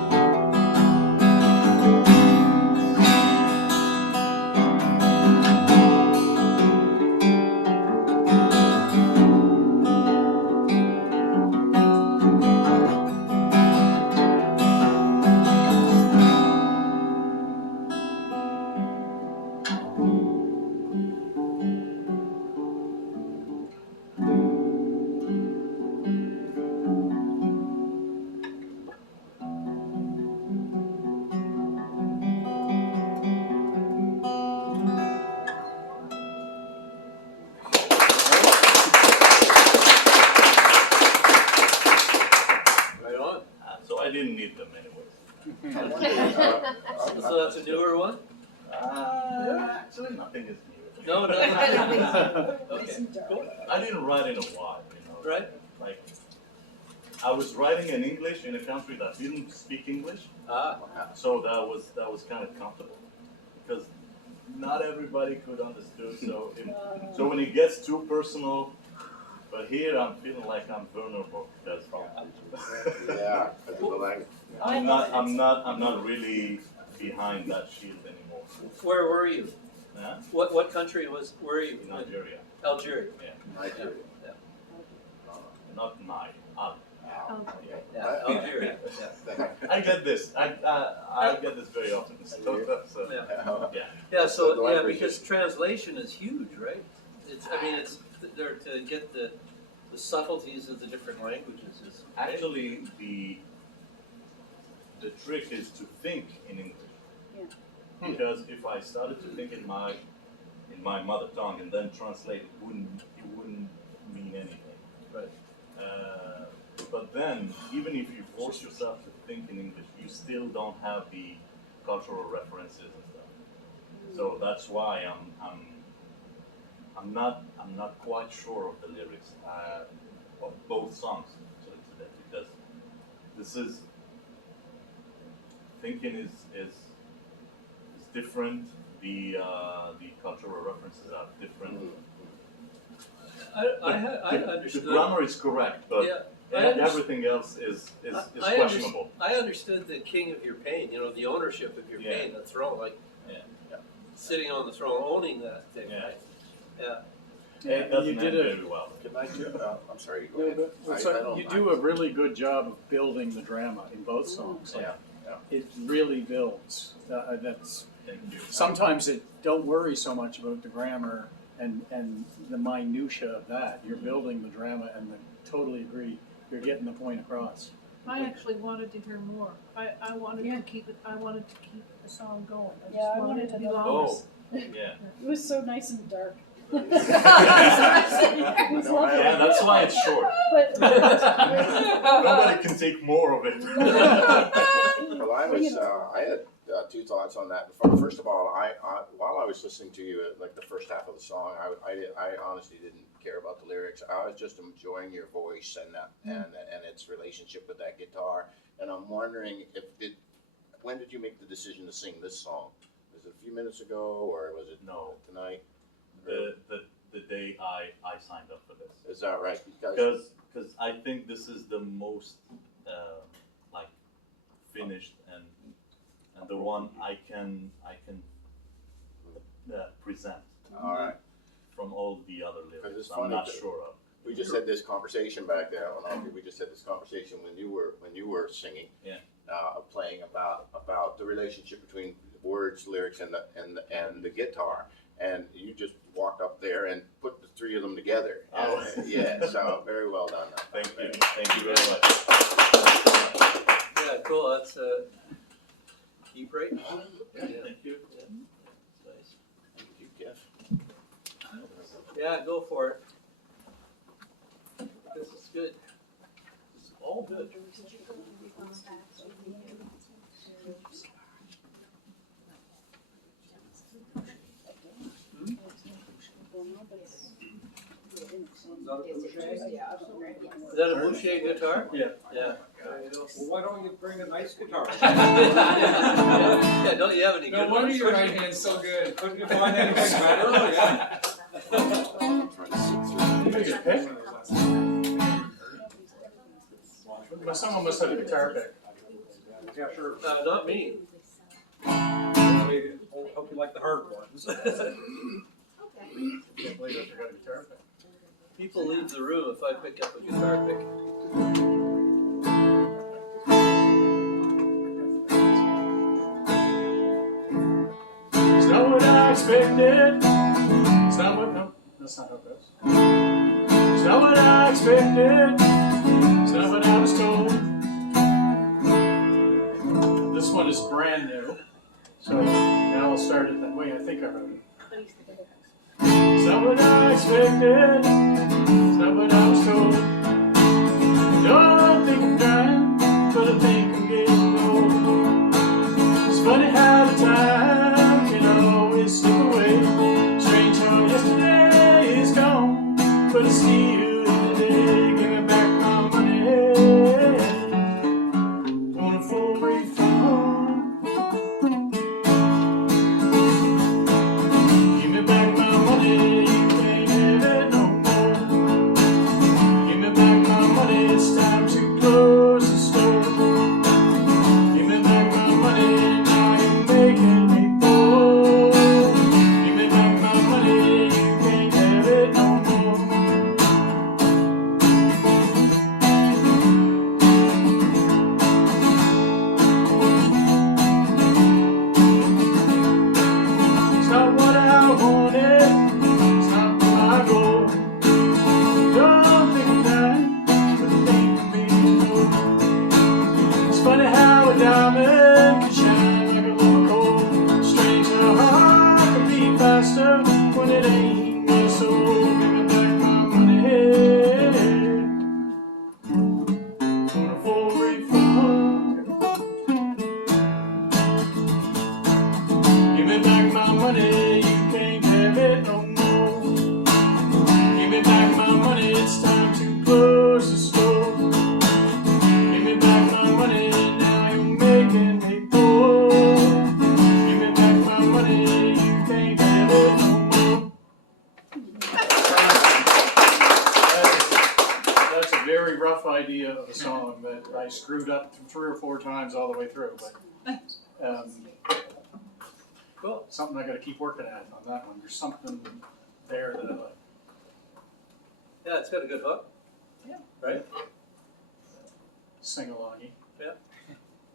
Right on. So I didn't need them anyways. So that's a newer one? Actually, nothing is new. No, no. Okay, cool. I didn't write in a while, you know. Right. Like, I was writing in English in a country that didn't speak English, Ah, so that was kind of comfortable because not everybody could understand. So when it gets too personal, but here I'm feeling like I'm vulnerable because Yeah, because of the language. I'm not really behind that shield anymore. where were you? Huh? What country were you? In Algeria, Algeria. Nigeria. not my. Yeah, Algeria. Yeah. I get this. I get this very often. So, Yeah. yeah. Yeah, The so, yeah, language because is- translation is huge, right? It's, I mean, it's, there, to get the subtleties of the different languages is. Actually, the trick is to think in English. Because if I started to think in my mother tongue and then translate, it wouldn't mean anything. Right. But then, even if you force yourself to think in English, you still don't have the cultural references and stuff. So that's why I'm not quite sure of the lyrics of both songs today, because this is thinking is different. The cultural references are different. I The understood. grammar is correct, but Yeah, I understood. everything else is I questionable. I understood the king of your pain, you know, the ownership of your Yeah. pain, the throne, like Yeah. sitting on the throne, owning that thing, Yeah. right? Yeah. It doesn't you did end a- very well. Can I do, I'm sorry, go No, ahead. but I don't you mind. do a really good job of building the drama in both songs. Like, Yeah, it really builds. That's Thank you. sometimes it don't worry so much about the grammar and the minutia of that. You're building the drama, and totally agree. You're getting the point across. I actually wanted to hear more. I wanted to keep it. I wanted to keep the song going. I Yeah, just I wanted wanted it to be another longer. Oh, yeah. It was so nice and dark. It was No, lovely. Yeah, that's why it's short. But Nobody can take more of it. Well, I had two thoughts on that. First of all, while I was listening to you, like the first half of the song, I honestly didn't care about the lyrics. I was just enjoying your voice and its relationship with that guitar. And I'm wondering when did you make the decision to sing this song? Is it a few minutes ago, or was it No. tonight? The day I signed up for this. Is that right? Because Because I think this is the most like finished and the one I can present all right. from all the other Because lyrics. it's I'm funny not that- sure of. We just had this conversation back there. We just had this conversation when you were singing. Yeah. Playing about the relationship between words, lyrics, and the guitar. And you just walked up there and put the three of them together. Oh. Yeah. So very well done. Thank you. Thank you very much. Yeah, cool, that's, keep right. Thank you. Yeah. Nice. Thank you, Jeff. Yeah, go for it. This is good. This is all good. Is that a Boucher guitar? Yeah. Yeah. Well, why don't you bring a nice guitar? Yeah, don't you have any No good wonder ones? your right hand's so good. Couldn't you find anything better? Yeah. Someone must have a guitar pick. Yeah, sure. Not me. I'll help you like the hard ones. Can't believe I forgot a guitar pick. People leave the room if I pick up a guitar pick. It's not what I expected. It's not what, no, that's not how it goes. It's not what I expected. It's not what I was told. This one is brand new. So now I'll start it that way. I think I wrote it. It's not what I expected. It's not what I was told. Don't think I'm dying, but I think I'm getting old. It's funny how the time can always slip away. Strange how yesterday is gone, but I see you today. Give me back my money. Want a full refund. Give me back my money. You can't have it no more. Give me back my money. It's time to close the store. Give me back my money. Now you're making me poor. Give me back my money. You can't have it no more. It's not what I wanted. It's not my goal. Don't think I'm dying, but I think I'm being old. It's funny how a diamond can shine like a lump of coal. Strange how a heart can beat faster when it ain't got a soul. Give me back my money. Want a full refund. Give me back my money. You can't have it no more. Give me back my money. It's time to close the store. Give me back my money, now you're making me poor. Give me back my money, you can't have it no more. That's a very rough idea of a song that I screwed up 3 or 4 times all the way through, but Cool. something I gotta keep working at on that one. There's something there that I like. Yeah, it's got a good hook. Yeah. Right? Sing alongy.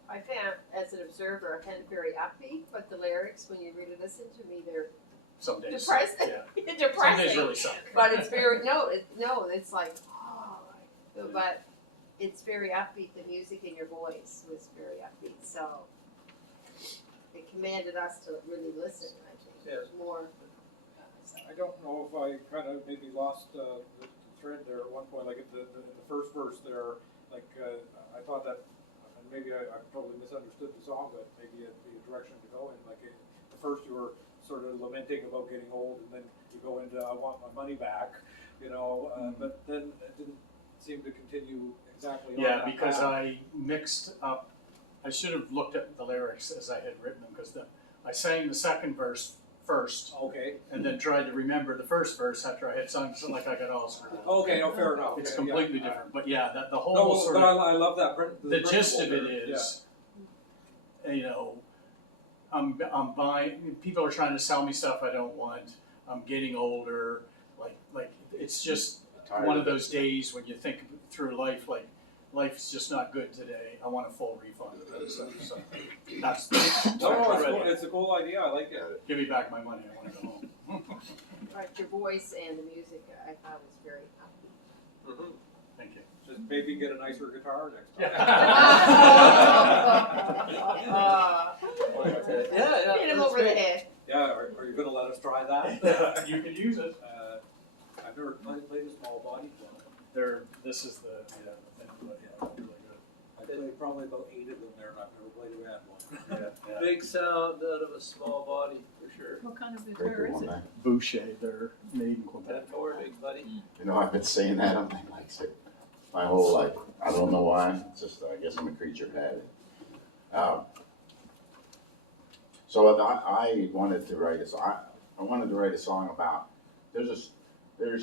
I found, as an observer, I find it very upbeat, but the lyrics, when you really listen to me, they're Some days. depressing. Yeah. Some days Depressing. really suck. But it's very it's like, but it's very upbeat. The music in your voice was very upbeat, so it commanded us to really listen. I think Yes. more. I don't know if I kind of maybe lost the thread there at one point, like in the first verse there, like I thought that, and maybe I totally misunderstood the song, but maybe it'd be a direction to go in. Like the first you were sort of lamenting about getting old, and then you go into I want my money back, you know, but then it didn't seem to continue exactly on Yeah, that because path. I mixed up, I should have looked at the lyrics as I had written them, because I sang the second verse first, Okay, and then tried to remember the first verse after I had sung, so like I got all screwed up. okay, no, fair enough. It's Okay, completely yeah. different, but yeah, that the whole No, sort but of I love that. the gist of principle it there. is, you know, I'm buying. People are trying to sell me stuff I don't want. I'm getting older. Like it's just Tired one of of those days when you think through life. Like life's just not good today. I want a full refund of that stuff. So that's It's a cool idea. I like it. give me back my money. I want to go home. Right, your voice and the music I thought was very upbeat. Mhm. Thank you. Just maybe get a nicer guitar next time. Yeah, Hit him that's over the great. head. Yeah, are you going to let us try that? You can use it. I've never played a small body drum. This is the thing, but yeah, really good. I played probably about 8 of them there, and I've never played a bad one. Yeah. Big sound out of a small body, for sure. What kind of Great guitar good is one, it? man. Boucher, they're made in Quebec. 10-4, big buddy. You know, I've been saying that on my likes it my whole life. I don't know why. It's just, I guess I'm a creature of habit. So I wanted to write a song. I wanted to write a song about. There's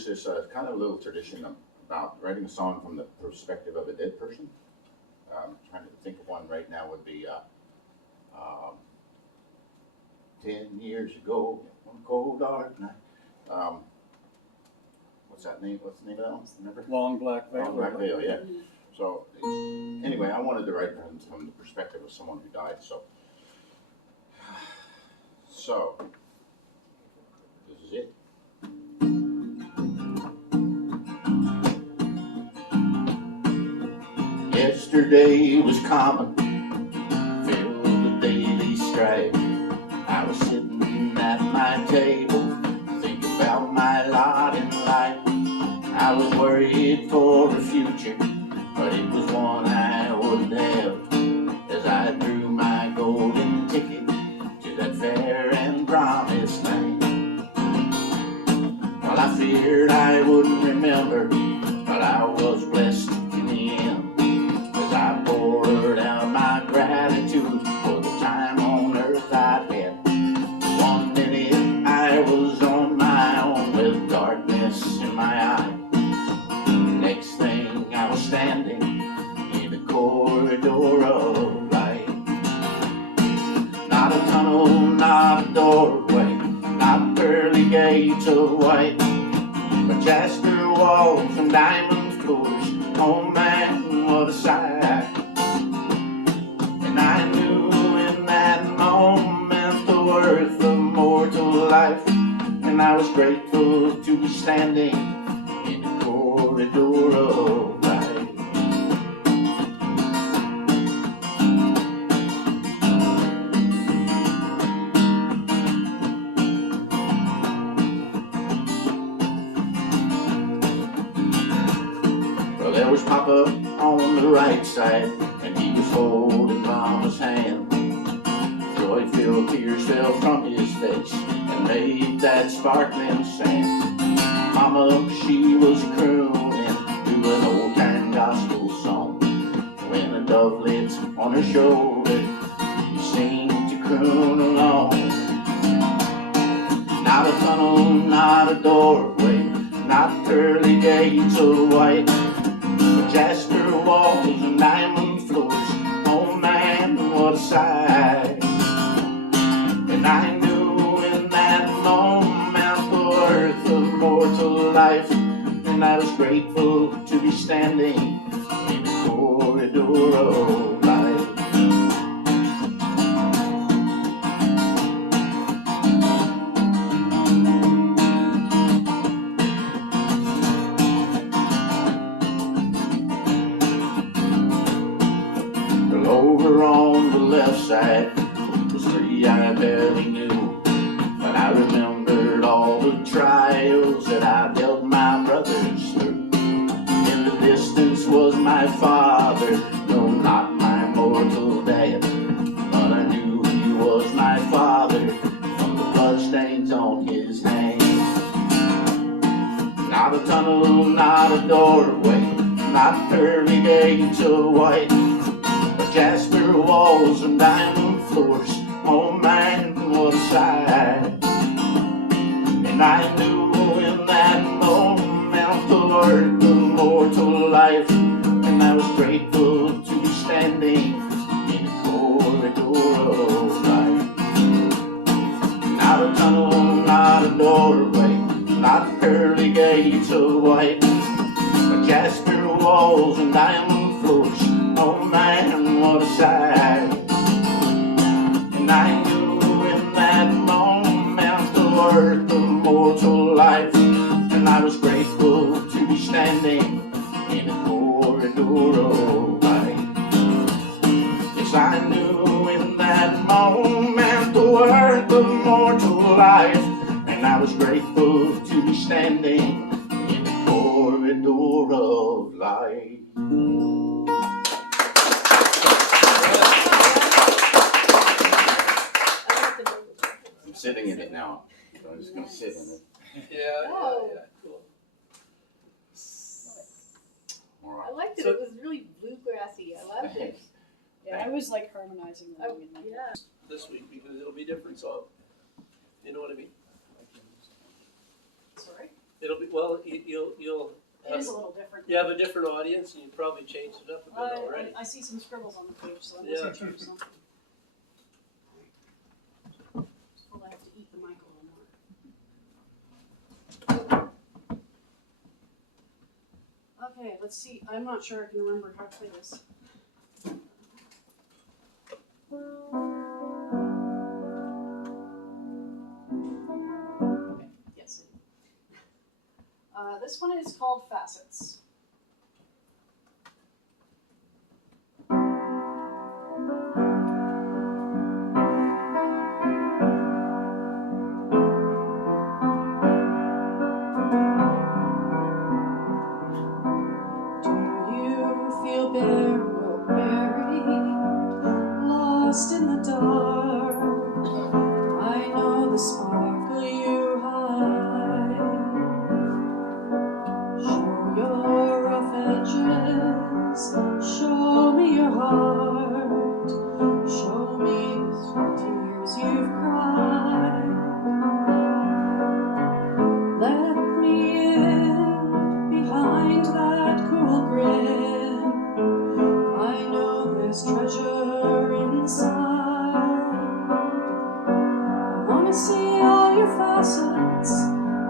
this kind of little tradition about writing a song from the perspective of a dead person. Trying to think of one right now would be 10 years ago, one cold dark night. What's that name? What's the name of that one? Remember? Long Black Veil. Long Black Veil, yeah. So anyway, I wanted to write from the perspective of someone who died. So this is it. Yesterday was common, filled with daily strife. I was sitting at my table, thinking about my lot in life. I was worried for the future, but it was one I wouldn't have, as I drew my golden ticket to that fair and promised land. Well, I feared I wouldn't remember, but I was blessed in the end, as I poured out my gratitude for the time on earth I'd had. One minute I was on my own with darkness in my eye. Next thing I was standing in a corridor of light. Not a tunnel, not a doorway, not pearly gates of white, but jasper walls and diamond floors. Oh man, what a sight. And I knew in that moment the worth of mortal life, and I was grateful to be standing in the corridor of light. Well, there was Papa on the right side, and he was holding Mama's hand. Joy-filled tears fell from his face and made that sparkling sand. Mama, she was crooning through an old-time gospel song. When a dovelet's on her shoulder, he seemed to croon along. Not a tunnel, not a doorway, not pearly gates of white, but jasper walls and diamond floors. Oh man, what a sight. And I knew in that moment the worth of mortal life, and I was grateful to be standing in the corridor of light. Well, over on the left side was 3 I barely knew, but I remembered all the trials that I dealt my brothers through. In the distance was my father, no, not my mortal dad, but I knew he was my father from the bloodstains on his hands. Not a tunnel, not a doorway, not pearly gates of white, but jasper walls and diamond floors. Oh man, what a sight. And I knew in that moment the word, the mortal life. And I was grateful to be standing in the corridor of life. Not a tunnel, not a doorway, not pearly gates of white, but jasper walls and diamond floors. Oh man, what a sight. And I knew in that moment the word, the mortal life. And I was grateful to be standing in a corridor of light. Yes, I knew in that moment the word, the mortal life. And I was grateful to be standing in the corridor of light. I'm sitting in it now, so I'm just gonna sit in it. Yeah, cool. All right. I liked it, So- it was really bluegrassy, I loved it. Yeah, I was like harmonizing them. and, like, Yeah. This week, because it'll be different song. You know what I mean? Sorry, It'll be, well, you'll it have, is a little different. you have a different audience and you probably changed it up a bit already. I see some scribbles on the page, so I Yeah. must have changed something. Well, I have to eat the mic a little more. Okay, let's see. I'm not sure I can remember how to play this. Okay, yes. This one is called Facets. Do you feel bare or buried, lost in the dark? I know the sparkle you hide. Show your rough edges, show me your heart, show me the tears you've cried. Let me in behind that cool grin. I know there's treasure inside. I wanna see all your facets.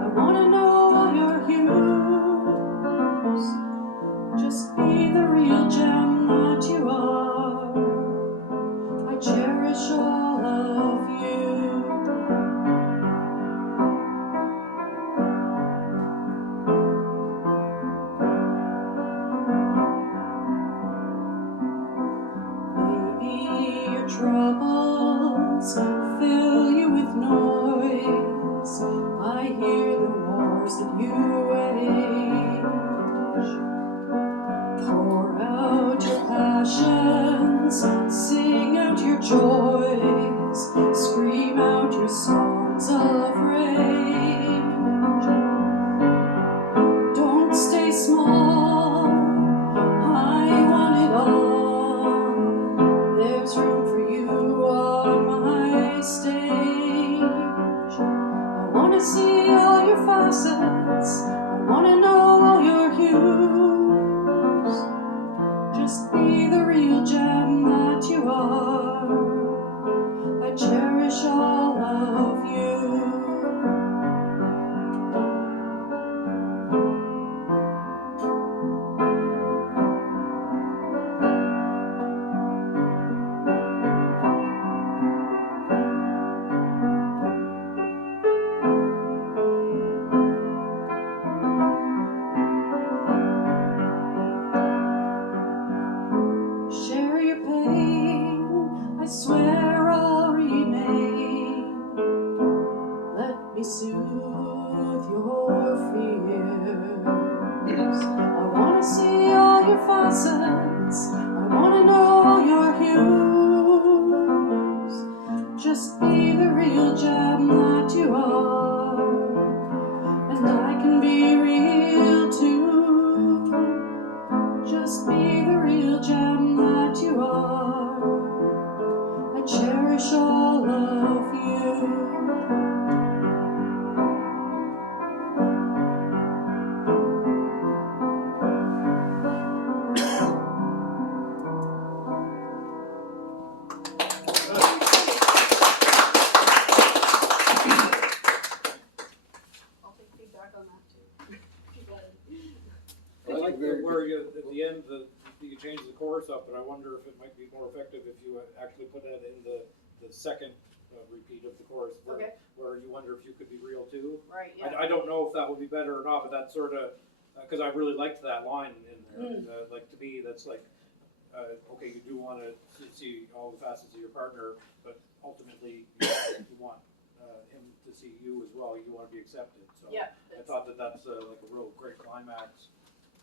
I wanna know all your hues. Just be the real gem that you are. I cherish all of you. Maybe your troubles fill you with noise. I hear the wars that you wage. Pour out your passions, sing out your joys, scream out your songs of rage. Don't stay small, I want it all. There's room for you on my stage. I wanna see all your facets, I wanna know all your hues. Just be the real gem that you are. I cherish all of you. Share your pain, I swear I'll remain. Let me soothe your fears. I wanna see all your facets, I wanna know all your hues. Just be the real gem that you are, and I can be real too. Just be the real gem that you are. I cherish all of you. on that too. I like where you, at the end, you change the chorus up, but I wonder if it might be more effective if you actually put that in the second repeat of the chorus, where you wonder if you could be real too. Right, yeah. I don't know if that would be better or not, but that's sort of, because I really liked that line in there. Like, to me, that's like, okay, you do want to see all the facets of your partner, but ultimately you want him to see you as well. You want to be accepted. So Yeah, I thought that that's like a real great climax,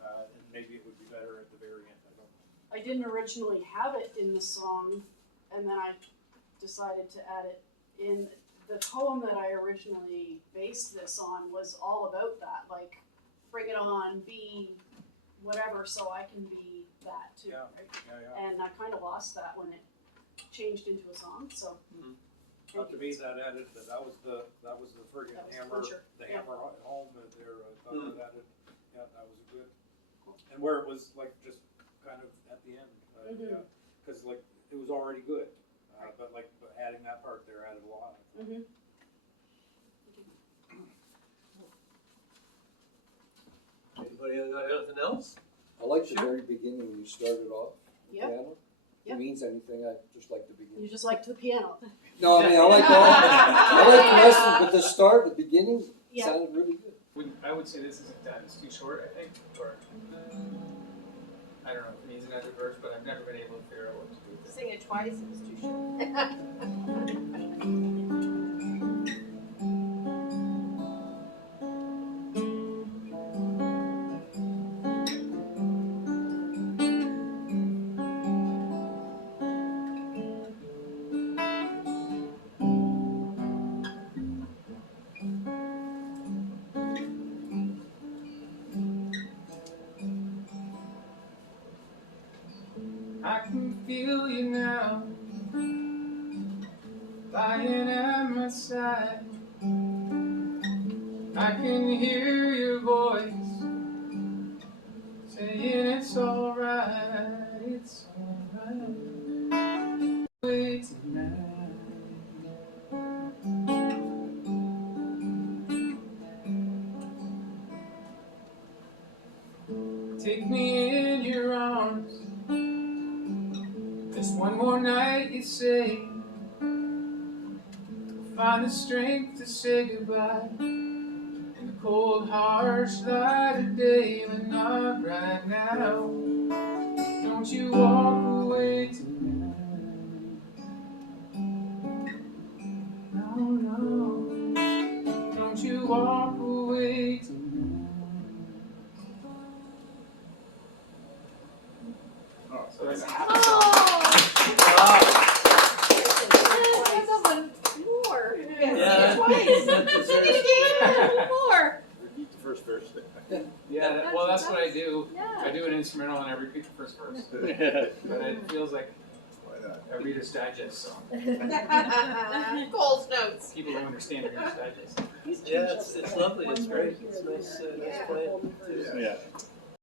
and maybe it would be better at the very end. I don't know. I didn't originally have it in the song, and then I decided to add it in. The poem that I originally based this on was all about that, like, bring it on, be whatever, so I can be that too, Yeah. right? Yeah. And I kind of lost that when it changed into a song, so. But to me, that added, that was the friggin' That was hammer, closure. the Yeah. hammer home there. I thought that added, that was a good. And where it was like just kind of at the end, because like it was already good, but adding that part there added a lot. Anybody got anything else? I like the very beginning when you started off, the Yep. piano. If Yep. it means anything, I just like the You beginning. just liked the piano. No, I mean, I like I like the rest of it, but the start, the beginning Yeah. sounded really good. I would say this isn't that, it's too short, I think, or, I don't know if it needs another verse, but I've never been able to figure out what to do with it. Sing it twice, it was too short. I can feel you now, lying at my side. I can hear your voice saying it's alright, it's alright. Wait tonight. Take me in your arms. Just one more night, you say. Find the strength to say goodbye. In the cold, harsh light of day, but not right now. Don't you walk away tonight. No, no. Don't you walk away tonight. So that's half the song. More. Yeah, Twice. that Sing deserves- it again. More. Repeat the first verse. Yeah, well, that's what I do. Yeah. I do an instrumental and I repeat the first verse. But it feels like Why not? a Reader's Digest song. Cole's notes. People don't understand a Reader's Digest. Yeah, it's lovely, it's great, it's nice, nice playing. Yeah.